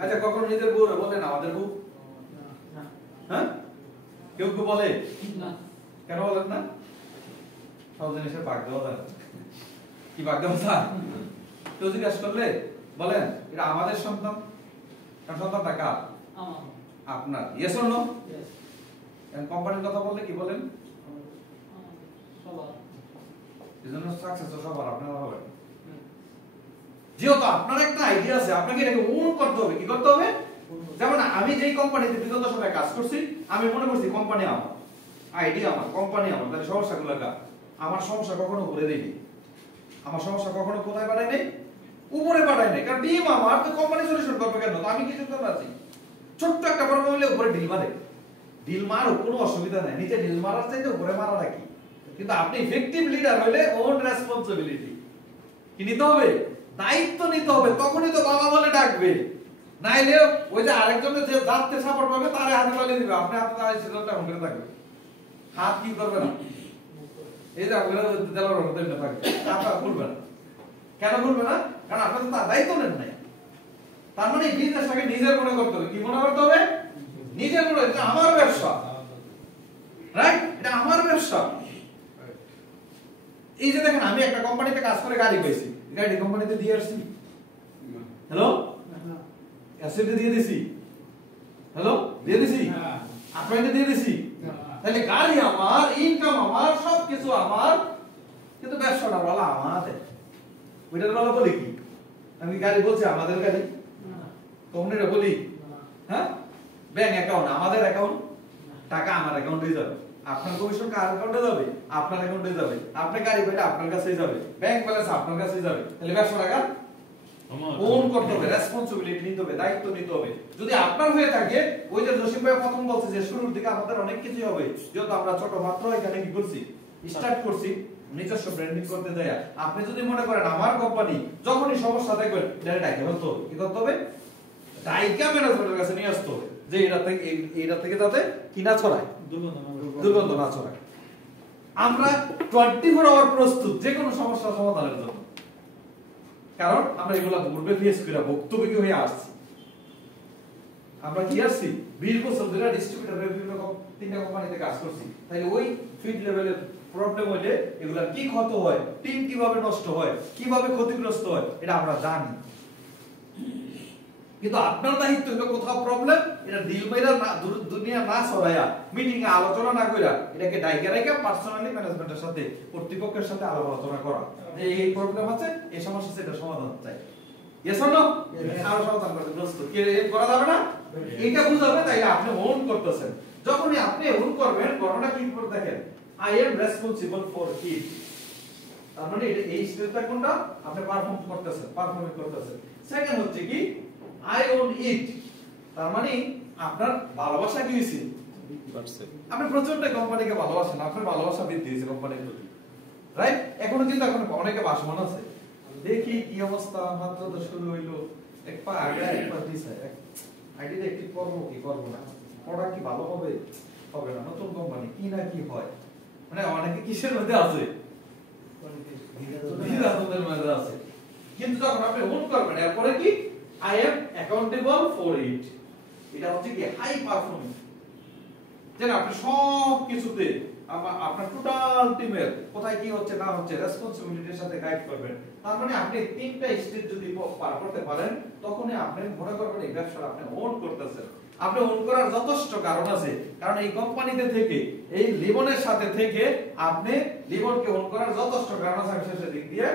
আচ্ছা, কখনো নিজের বউ বলেন আমাদের বউ? হ্যাঁ, কেউ কেউ বলে না। কেন বলেন না? সব জিনিসের ভাগ দেওয়া যায়। কি ভাগ দেওয়া যায়? কেউ জিজ্ঞাসা করলে বলেন এটা আমাদের সন্তান, কারণ সন্তানটা কার? আপনার। Yes or no? কোম্পানির কথা বললে কি বলেন? সবার। এজন্য সাকসেস তো সবার, আপনারা হবেন। যেহেতু আপনার একটা আইডিয়া আছে, আপনাকে এটাকে ওন করতে হবে। কি করতে হবে? যেমন আমি যেই কোম্পানিতে বিগত সময়ে কাজ করছি, আমি মনে করছি কোম্পানি আমার, আইডিয়া আমার, কোম্পানি আমার, তাহলে সমস্যাগুলো কার? আমার সমস্যা কখনো উপরে দেয়নি। আমার সমস্যা কখনো কোথায় বাড়ায় নেই? উপরে বাড়ায় নেই। কারণ টিম আমার, তো কোম্পানি সলিউশন করবে কেন? তো আমি কিছু তো আছি। ছোট্ট একটা প্রবলেম হলে উপরে ডিল মারে। ডিল মারো, কোনো অসুবিধা নাই। নিচে ডিল মারার চাইতে উপরে মারা রাখি। কিন্তু আপনি ইফেক্টিভ লিডার হলে ওন রেসপন্সিবিলিটি কি নিতে হবে? দায়িত্ব নিতে হবে। তখনই তো বাবা বলে ডাকবে। নাইলে ওই যে আরেকজনের যে দাঁতে সাপোর্ট পাবে তারে হাতে পালিয়ে দিবে, আপনি হাতে দাঁড়িয়ে সেটা ঘুরে থাকবে। হাত কি করবে না? এই যে আপনারা দেলার মতো এমনি থাকবে, হাত খুলবে না। কেন খুলবে না? কারণ আপনি তো তার দায়িত্ব নেন নাই। তার মানে এই বিজনেসটাকে নিজের মনে করতে হবে। কি মনে করতে হবে? নিজের মনে। এটা আমার ব্যবসা, রাইট? এটা আমার ব্যবসা। এই যে দেখেন, আমি একটা কোম্পানিতে কাজ করে গাড়ি পেয়েছি, গাড়ি কোম্পানিতে দিয়ে আসছি। হ্যালো, অ্যাসেটে দিয়ে দিছি। হ্যালো, দিয়ে দিছি। আপনাকে দিয়ে দিছি। তাহলে গাড়ি আমার, ইনকাম আমার, সবকিছু আমার, কিন্তু ব্যবসাটা বলা আমাদের। ওইটার বলা বলি কি? আমি গাড়ি বলছি আমাদের গাড়ি, তখন এটা বলি হ্যাঁ ব্যাংক অ্যাকাউন্ট আমাদের অ্যাকাউন্ট, টাকা আমার অ্যাকাউন্টে যাবে, আপনার কমিশন কার অ্যাকাউন্টে যাবে? আপনার অ্যাকাউন্টে যাবে। আপনি গাড়ি পেলে আপনার কাছেই যাবে, ব্যাংক ব্যালেন্স আপনার কাছেই যাবে। তাহলে ব্যবসা টাকা ওন করতে হবে, রেসপন্সিবিলিটি নিতে হবে, দায়িত্ব নিতে হবে। যদি আপনার হয়ে থাকে, ওই যে জসিম ভাই প্রথম বলছে যে শুরুর দিকে আমাদের অনেক কিছুই হবে, যেহেতু আমরা ছোট মাত্র এখানে কি করছি, স্টার্ট করছি নিজস্ব ব্র্যান্ডিং করতে দেয়া। আপনি যদি মনে করেন আমার কোম্পানি, যখনই সমস্যা দেখবেন ডাইরেক্ট ডাইকে বলতে হবে। কি করতে হবে? ডাইকা ম্যানেজমেন্টের কাছে নিয়ে আসতে হবে, যে এটা থেকে যাতে কি না ছড়ায়, দুর্গন্ধ না ছড়ায়। আমরা 24 আওয়ার প্রস্তুত যে কোনো সমস্যা সমাধানের জন্য, কারণ আমরা এগুলা পূর্বে ফেস করে ভুক্তভোগী হয়ে আসছি। আমরা কি আসছি 20 বছর ধরে ডিস্ট্রিবিউটরের বিভিন্ন তিনটা কোম্পানিতে কাজ করছি। তাই ওই ফিল্ড লেভেলের প্রবলেম হইলে এগুলা কি ক্ষত হয়, টিম কিভাবে নষ্ট হয়, কিভাবে ক্ষতিগ্রস্ত হয়, এটা আমরা জানি। কিন্তু আপনার দায়িত্ব হলো কোথাও প্রবলেম, এটা ডিল মাইরা না দুনিয়া না ছড়ায়া, মিটিং এ আলোচনা না কইরা, এটাকে ডাইকা রাইকা পার্সোনালি ম্যানেজমেন্টের সাথে, কর্তৃপক্ষের সাথে আলাপ আলোচনা করা, যে এই প্রবলেম আছে, এই সমস্যা আছে, এটা সমাধান চাই। Yes or no? আর সমাধান করতে প্রস্তুত কি করা যাবে না? এটা বুঝাবে, তাইলে আপনি ওন করতেছেন। যখনই আপনি ওন করবেন, ঘটনা কি করে দেখেন, I am responsible for it. তার মানে এই স্টেজটা কোনটা? আপনি পারফর্ম করতেছেন। সেকেন্ড হচ্ছে কি, I own it। তার মানে আপনার ভালোবাসা কি হইছে? আপনি প্রচন্ড কোম্পানিকে ভালোবাসেন, আপনার ভালোবাসা বৃদ্ধি হয়েছে কোম্পানির প্রতি, রাইট? এখনো কিন্তু এখন অনেকে ভাসমান আছে, দেখি কি অবস্থা, মাত্র তো শুরু হইলো, এক পা আগে এক পা দিছে, আইডিয়া একটি করব না, প্রোডাক্ট কি ভালো হবে না, নতুন কোম্পানি কি না কি হয়, মানে অনেকে কিসের মধ্যে আছে, দ্বিধাদ্বন্দ্বের মধ্যে আছে। কিন্তু যখন আপনি ওন করবেন, এরপরে কি, I am accountable for it। এটা হচ্ছে কি হাই পারফরম্যান্স, যেন আপনি সব কিছুতে আপনার টোটাল টিমের কোথায় কি হচ্ছে না হচ্ছে রেসপন্সিবিলিটির সাথে গাইড করবেন। তার মানে আপনি তিনটা স্টেজ যদি পার করতে পারেন, তখনই আপনি মনে করবেন এই ব্যবসাটা আপনি ওন করতেছেন। আপনি ওন করার যথেষ্ট কারণ আছে, কারণ এই কোম্পানিতে থেকে, এই লিবনের সাথে থেকে আপনি লিবনকে ওন করার যথেষ্ট কারণ আছে। আমি শেষের দিক দিয়ে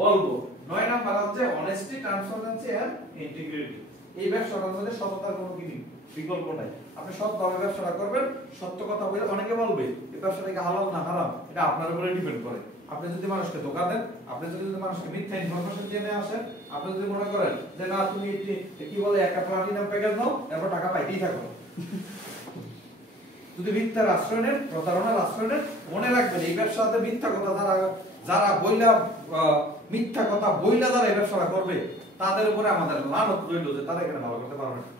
বলবো 9 নাম্বার হচ্ছে অনেস্টি, ট্রান্সপারেন্সি এন্ড ইন্টিগ্রিটি। এই ব্যবসাটার মধ্যে সততার কোনো বিকল্প নাই। আপনি সৎভাবে ব্যবসাটা করবেন, সত্য কথা বলে, অনেকে বলবে এই ব্যবসাটা কি হালাল না হারাম, এটা আপনার উপরে ডিপেন্ড করে। আপনি যদি মানুষকে ধোঁকা দেন, আপনি যদি মানুষকে মিথ্যা ইনফরমেশন দিয়ে নিয়ে আসেন, আপনি যদি মনে করেন যে না তুমি কি বলে একটা প্লাটিনাম প্যাকেজ নাও, এরপর টাকা পাইতেই থাকো, যদি মিথ্যার আশ্রয় নেন, প্রতারণার আশ্রয় নেন, মনে রাখবেন এই ব্যবসাতে মিথ্যা কথা যারা বইলা, মিথ্যা কথা বইলা যারা এই ব্যবসাটা করবে, তাদের উপরে আমাদের লানত রইল যে তারা এখানে ভালো করতে পারবে না।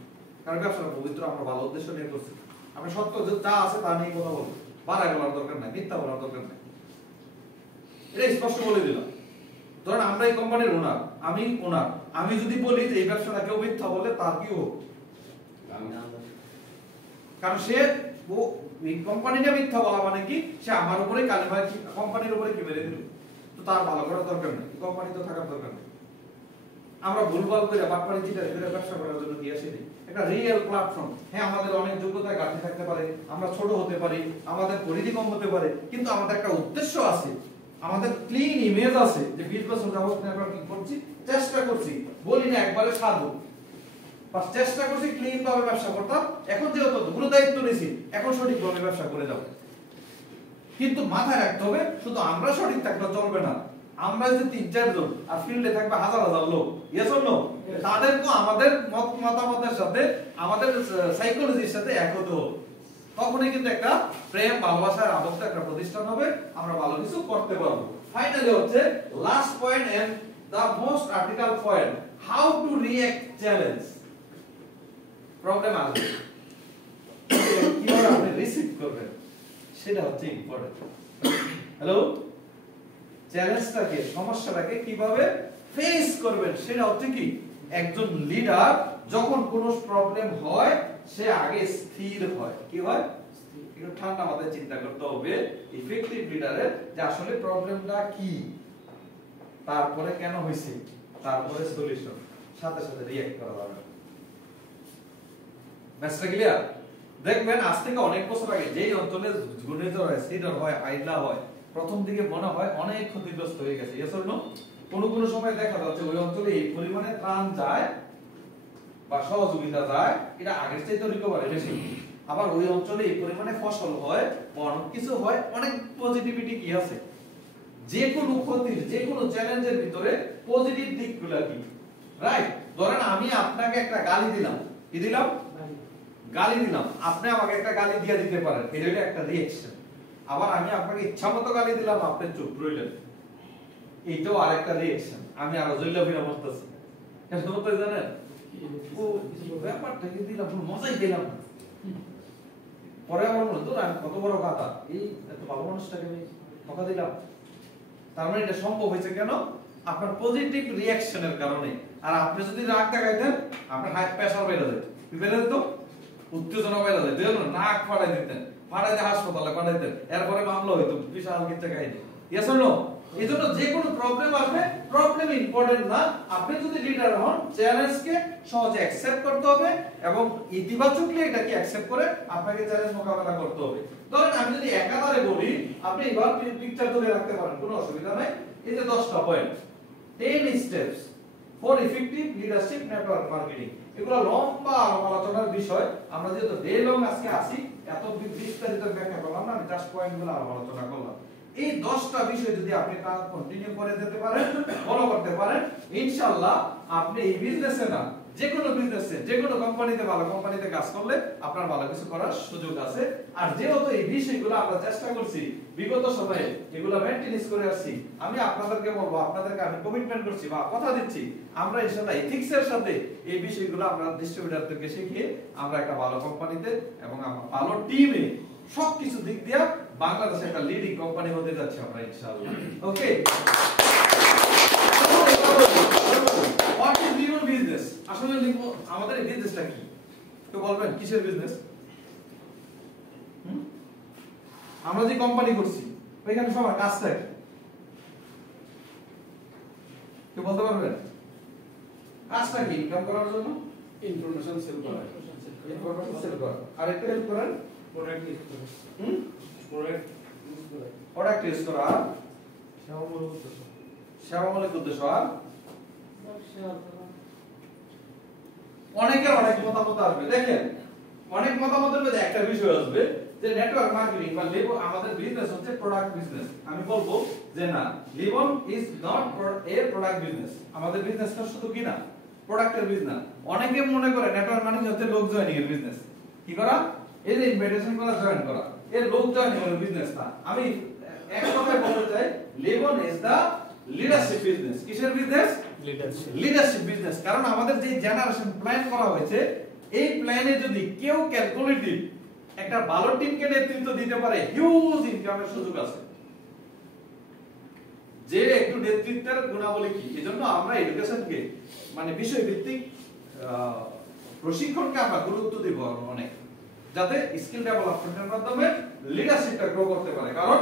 কারণ ব্যবসাটা পবিত্র, আমরা ভালো উদ্দেশ্য নিয়ে করছি। আমি সত্য যা আছে তা নিয়ে কথা বলবো, বাড়াই বলার দরকার নাই, মিথ্যা বলার দরকার নাই। এটা স্পষ্ট বলে দিলাম। ধরেন আমরা এই কোম্পানির ওনার, আমি ওনার, আমি যদি বলি যে এই ব্যবসাটা কেউ মিথ্যা বলে তার কি হোক, কারণ সে ও এই কোম্পানিটা মিথ্যা বলা মানে কি সে আমার উপরে কালিমা কোম্পানির উপরে কি মেরে দিল, তো তার ভালো করার দরকার নেই, কোম্পানি তো থাকার দরকার নেই। আমরা ভুলভাল করে বাটপারি চিটারি করে ব্যবসা করার জন্য দিয়ে আসি একটা রিয়েল প্ল্যাটফর্ম। হ্যাঁ আমাদের অনেক যোগ্যতা ঘাটতি থাকতে পারে, আমরা ছোট হতে পারি, আমাদের পরিধি কম হতে পারে, কিন্তু আমাদের একটা উদ্দেশ্য আছে, আমাদের ক্লিন ইমেজ আছে যে 20 বছর যাবত নেটওয়ার্কিং করছি, চেষ্টা করছি, বলি না একবারে সাধু, বাস চেষ্টা করছি ক্লিন ভাবে ব্যবসা করতাম। এখন যেহেতু পুরো দায়িত্ব নিয়েছি, এখন সঠিকভাবে ব্যবসা করে যাও। কিন্তু মাথায় রাখতে হবে শুধু আমরা সঠিক থাকলে চলবে না, আমরা যে 3-4 জন আর ফিল্ডে থাকবে হাজার হাজার লোক, ইয়েস অর নো, তাদেরকে আমাদের মতামতের সাথে আমাদের সাইকোলজির সাথে এক হতে হবে। তখনই কিন্তু একটা প্রেম ভালোবাসার আবদ্ধ একটা প্রতিষ্ঠান হবে, আমরা ভালো কিছু করতে পারবো। ফাইনালি হচ্ছে last point and the most critical point, how to react challenge. Problem আসবে, কিভাবে আপনি রিসিভ করবেন সেটা হচ্ছে ইম্পর্টেন্ট। হ্যালো, চ্যালেঞ্জটাকে সমস্যাটাকে কিভাবে ফেস করবেন সেটা হচ্ছে কি, একজন লিডার যখন কোনো প্রবলেম হয় সে আগে স্থির হয়। কি হয়, একটু ঠান্ডা মাথায় চিন্তা করতে হবে ইফেক্টিভ লিডারের যে আসলে প্রবলেমটা কি, তারপরে কেন হয়েছে, তারপরে সলিউশন, সাথে সাথে রিঅ্যাক্ট করা যাবে। ম্যাচটা ক্লিয়ার? দেখবেন আজ থেকে অনেক বছর আগে যেই অঞ্চলে ঘূর্ণিঝড় হয়, সিডর হয়, আইলা হয়, প্রথম দিকে মনে হয় অনেক ক্ষতিগ্রস্ত হয়ে গেছে, এর জন্য কোন সময় দেখা যাচ্ছে ওই অঞ্চলে এই পরিমাণে ত্রাণ যায় বা সহযোগিতা যায়, এটা আগের চাইতে রিকভারি বেশি। আবার ওই অঞ্চলে এই পরিমাণে ফসল হয়, অনেক কিছু হয়, অনেক পজিটিভিটি কি আছে। যে কোনো ক্ষতির, যে কোনো চ্যালেঞ্জের ভিতরে পজিটিভ দিকগুলো কি, রাইট? ধরেন আমি আপনাকে একটা গালি দিলাম, কি দিলাম, গালি দিলাম, আপনি আমাকে একটা গালি দিয়ে দিতে পারেন, এটা হলো একটা রিঅ্যাকশন। আবার আমি আপনাকে ইচ্ছামতো গালি দিলাম, আপনি চুপ রইলেন, এইটাও আরেকটা রিঅ্যাকশন। আমি আরো জইলা ফিরা বলতেছি, কেন বলতে জানেন, ও ব্যাপারটা কি দিলাম, মজাই দিলাম না, পরে আমার মনে হলো আমি কত বড় কথা, এই এত ভালো মানুষটাকে আমি কথা দিলাম। তার মানে এটা সম্ভব হয়েছে কেন, আপনার পজিটিভ রিঅ্যাকশনের কারণে। আর আপনি যদি রাগ দেখাইতেন, আপনার হাই প্রেসার বেড়ে যেত, কি বেড়ে যেত, উত্তেজনা বেড়ে যেত, নাক ফাটাই দিতেন, ফাটাইতে হাসপাতালে পাঠাইতেন, এরপরে মামলা হইতো, বিশাল কিছু কাহিনী। Yes or no? এজন্য যে কোনো প্রবলেম আসবে, প্রবলেম ইম্পর্টেন্ট না, আপনি যদি লিডার হন চ্যালেঞ্জকে সহজে অ্যাকসেপ্ট করতে হবে এবং ইতিবাচকলি এটাকে অ্যাকসেপ্ট করে আপনাকে চ্যালেঞ্জ মোকাবেলা করতে হবে। ধরেন আমি যদি একাধারে বলি, আপনি এবার পিকচার ধরে রাখতে পারেন, কোনো অসুবিধা নাই। এই যে 10টা point, 10 steps for effective leadership network marketing, এগুলো লম্বা আলোচনার বিষয়। আমরা যেহেতু ডে লং আজকে আসি, এত বিস্তারিত ব্যাখ্যা করলাম না, আমি জাস্ট পয়েন্টগুলো আলোচনা করলাম। এই 10টা বিষয় যদি আপনি কন্টিনিউ করে যেতে পারেন, ফলো করতে পারেন, ইনশাআল্লাহ আপনি এই বিজনেসে না, যে কোনো বিজনেসে, যে কোনো কোম্পানিতে, ভালো কোম্পানিতে কাজ করলে আপনার ভালো কিছু করার সুযোগ আছে। আর যেহেতু এই বিষয়গুলো আমরা চেষ্টা করছি বিগত সময়ে, এগুলো মেইনটেনেন্স করে আসছি, আমি আপনাদেরকে বলবো, আপনাদেরকে আমি কমিটমেন্ট করছি বা কথা দিচ্ছি, আমরা ইনশাআল্লাহ এথিক্সের সাথে এই বিষয়গুলো আমরা ডিস্ট্রিবিউটরদেরকে শিখিয়ে আমরা একটা ভালো কোম্পানিতে এবং ভালো টিমে সবকিছু দিক দিয়ে বাংলাদেশে একটা লিডিং কোম্পানি হতে যাচ্ছে আমরা ইনশাআল্লাহ। ওকে, হোয়াট ইজ লিভন বিজনেস? আসলে আমাদের এই বিজনেসটা কি, তো বলবেন কিসের বিজনেস? আমরা যে কোম্পানি করছি ওইখানে সবার কাজটা কি, কেউ বলতে পারবেন? কাজটা কি? ইনকাম করার জন্য ইনফরমেশন সেল করা, ইনফরমেশন সেল করা, আর একটা হেল্প করেন প্রোডাক্ট ইউজ করা, প্রোডাক্ট ইউজ করা, সেবামূলক উদ্দেশ্য, আর অনেকের অনেক মতামত আসবে। দেখেন অনেক মতামতের মধ্যে একটা বিষয় আসবে যে নেটওয়ার্ক মার্কেটিং বা লেবো আমাদের বিজনেস হচ্ছে প্রোডাক্ট বিজনেস। আমি বলবো যে না, Libon is not a product business. আমাদের বিজনেসটা শুধু কি না, প্রোডাক্টের বিজনেস। অনেকে মনে করে নেটওয়ার্ক মার্কেটিং হচ্ছে লোক জয়েনিং এর বিজনেস। কি করা? এই যে ইনভাইটেশন করা, জয়েন করা, এর লোক জয়েনিং এর বিজনেস না। আমি এক কথায় বলতে চাই, লিবন ইজ দা লিডারশিপ বিজনেস। কিসের বিজনেস? Leadership business. কারণ আমাদের যে জেনারেশন প্ল্যান করা হয়েছে, এই প্ল্যানে যদি কেউ ক্যালকুলেটিভ একটা ভালো টিমকে নেতৃত্ব দিতে পারে, হিউজ ইনকামের সুযোগ আছে। যে একটু নেতৃত্বের গুণাবলী কি, এজন্য আমরা এডুকেশনকে মানে বিষয়ভিত্তিক প্রশিক্ষণকে আমরা গুরুত্ব দেব অনেক, যাতে স্কিল ডেভেলপমেন্টের মাধ্যমে লিডারশিপটা গ্রো করতে পারে। কারণ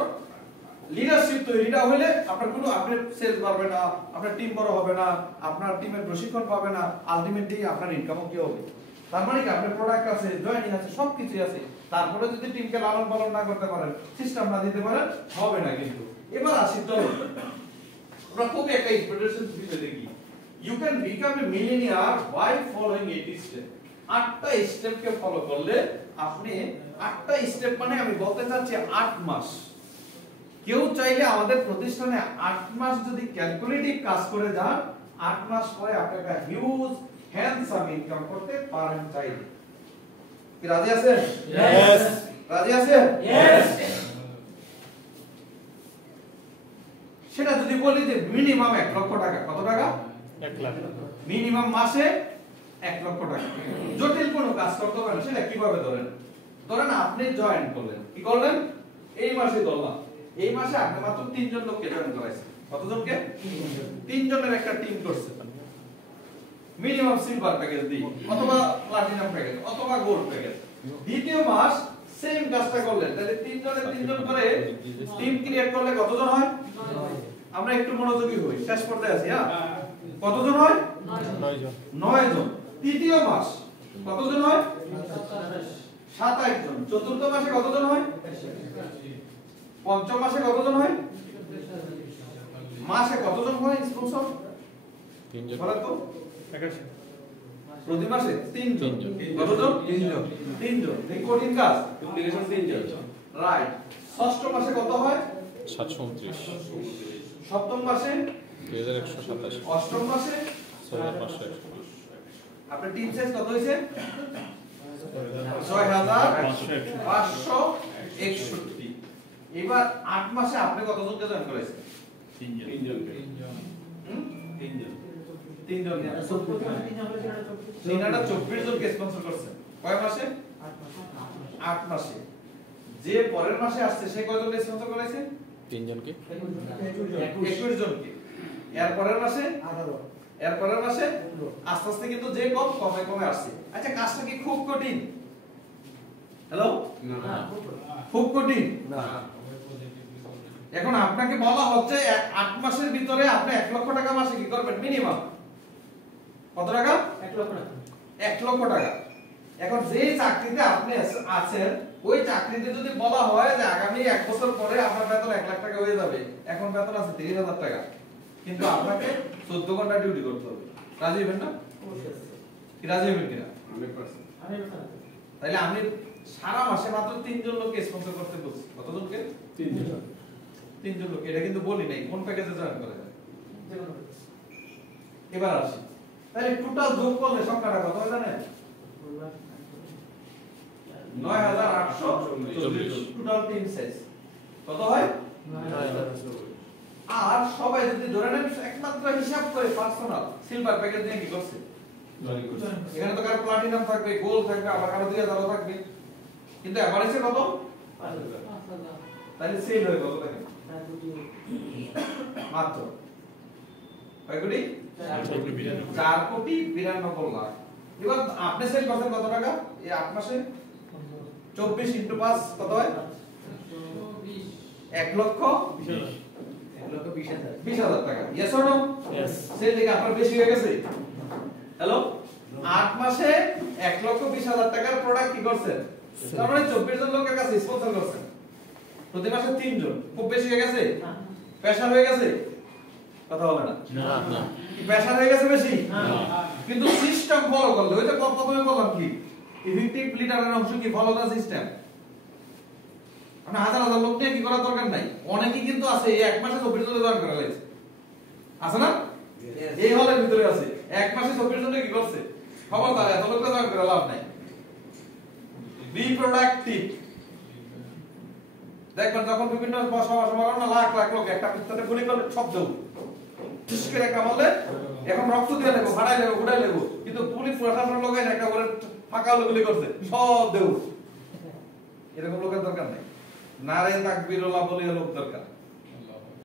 লিডারশিপ তৈরিটা হলে আপনার কোনো আপনার সেলস বাড়বে না, আপনার টিম বড় হবে না, আপনার টিমের প্রশিক্ষণ পাবে না, আলটিমেটলি আপনার ইনকামও কি হবে। তার মানে কি আপনার প্রোডাক্ট আছে, জয়েনিং আছে, সবকিছু আছে, তারপরে যদি টিমকে লালন পালন না করতে পারেন, সিস্টেম না দিতে পারেন, হবে না। কিন্তু এবার আসি তো আমরা খুব একটা ইম্পর্টেন্ট বিষয় দেখি, you can become a millionaire by following 8 step. 8টা স্টেপকে ফলো করলে আপনি 8টা স্টেপ মানে আমি বলতে চাচ্ছি 8 মাস। কেউ চাইলে আমাদের প্রতিষ্ঠানে 8 মাস যদি ক্যালকুলেটিভ কাজ করে যান, 8 মাস পরে আপনি একটা হিউজ হ্যান্ডসাম ইনকাম করতে পারেন চাইলে। কি রাজি আছেন? Yes. রাজি আছেন? Yes. সেটা যদি বলি যে মিনিমাম 1 লক্ষ টাকা, কত টাকা? 1 লাখ। মিনিমাম মাসে 1 লক্ষ টাকা। জটিল কোনো কাজ করতে পারেন, সেটা কিভাবে ধরেন? ধরেন আপনি জয়েন করলেন, কি করলেন? এই মাসে ধরলাম, এই মাসে আপনি মাত্র 3 জন লোককে জয়েন করাইছেন। কতজনকে? 3 জনের একটা টিম করছেন। মিনিমাম সিলভার প্যাকেজ দিই, অথবা প্লাটিনাম প্যাকেজ, অথবা গোল্ড প্যাকেজ। দ্বিতীয় মাস সেম কাজটা করলেন, তাহলে 3 জনের 3 জন করে টিম ক্রিয়েট করলে কতজন হয়? আমরা একটু মনোযোগী হই, শেষ পর্যায়ে আছি। হ্যাঁ, কতজন হয়? 9 জন। 9 জন। তৃতীয় মাস কতজন হয়? 27 জন। চতুর্থ মাসে কতজন হয়? পঞ্চম মাসে কতজন হয়? মাসে কতজন হয় স্পন্সর? 3 জন। বলেন তো। 81 প্রতি মাসে 3 জন। 3 জন। কতজন? 3 জন। 3 জন। এই কঠিন কাজ ডুপ্লিকেশন 3 জন। রাইট। ষষ্ঠ মাসে কত হয়? 729। সপ্তম মাসে 2127। অষ্টম মাসে 6500। আপনার টিম সাইজ কত হয়েছে? 6561। এবার 8 মাসে আপনি কতজনকে জয়েন করেছেন? 3 জন। 3 জন। 24 জনকে স্পন্সর করছেন। কয় মাসে? 8 মাসে। যে পরের মাসে আসছে সে কয়জনকে স্পন্সর করেছে? 3 জনকে। 21 জনকে। এর পরের মাসে 18। এর পরের মাসে আস্তে আস্তে কিন্তু যে কম কমে কমে আসছে। আচ্ছা, কাজটা কি খুব কঠিন? হ্যালো, খুব কঠিন না। এখন আপনাকে বলা হচ্ছে 8 মাসের ভিতরে আপনি 1 লক্ষ টাকা মাসে কি করবেন মিনিমাম? কত টাকা? 1 লক্ষ টাকা। 1 লক্ষ টাকা। এখন যে চাকরিতে আপনি আছেন, ওই চাকরিতে যদি বলা হয় যে আগামী 1 বছর পরে আপনার বেতন 1 লাখ টাকা হয়ে যাবে, এখন বেতন আছে 30,000 টাকা, কিন্তু আপনাকে 14 ঘন্টা ডিউটি করতে হবে, রাজি হবেন না? কি রাজি হবেন কিনা? 100%। তাইলে আমি সারা মাসে মাত্র 3 জন লোককে স্পন্সর করতে বলছি। কতজনকে? 3 জন। 3 জন লোক। এটা কিন্তু বলি নাই কোন প্যাকেজে জয়েন করে। এবার আসি, তাহলে টোটাল যোগ করলে সংখ্যাটা কত হয় জানেন? 9840 টোটাল টিম সাইজ কত হয়? 9000। আর সবাই যদি ধরে নেন একমাত্র হিসাব করে পার্সোনাল সিলভার প্যাকেজ দিয়ে কি করছে? এখানে তো কারো প্লাটিনাম থাকবে, গোল্ড থাকবে, আবার কারো 2000 থাকবে, কিন্তু এভারেজে কত? 5000। তাহলে সেল হয়ে কত টাকা? মাত্র কয় কোটি? 4 কোটি 92 লাখ। এবার আপনি সেল করছেন কত টাকা এই 8 মাসে? 24 ইনটু 5 কত হয়? 1 লক্ষ 20,000 টাকা। Yes or no? Yes. Sale থেকে আপনার বেশি হয়ে গেছে। হ্যালো, 8 মাসে 1 লক্ষ 20,000 টাকার প্রোডাক্ট কি করছেন? তার মানে 24 জন লোকের কাছে স্পন্সর করছেন, প্রতি মাসে 3 জন। খুব বেশি হয়ে গেছে? প্রেসার হয়ে গেছে? কথা বলে না। না। কি প্রেসার হয়ে গেছে বেশি? কিন্তু সিস্টেম ফলো করলে, ওই যে প্রথমে বললাম কি ইফেক্টিভ লিডারের অংশ কি ফলো দা সিস্টেম। আমরা হাজার হাজার লোক নিয়ে কি করার দরকার নাই, অনেকেই কিন্তু আছে এই 1 মাসে 24 জনে জয়েন করা হয়েছে, আছে না? এই হলের ভিতরে আছে 1 মাসে 24 জনে কি করছে। খবরদার এত লোককে জয়েন করে লাভ নাই। B productive. দেখবেন যখন বিভিন্ন সমাগম না লাখ লাখ লোক একটা পিস্তলে গুলি করলে সব দেব ঠিক একটা বললে এখন রক্ত দিয়ে নেবো, ভাড়াই নেবো, উড়াই নেবো, কিন্তু পুলিশ প্রশাসনের লোক একটা করে ফাঁকা গুলি করছে সব দেব। এরকম লোকের দরকার নেই। নারে তাকবীর ওয়ালা বলিয়া লোক দরকার।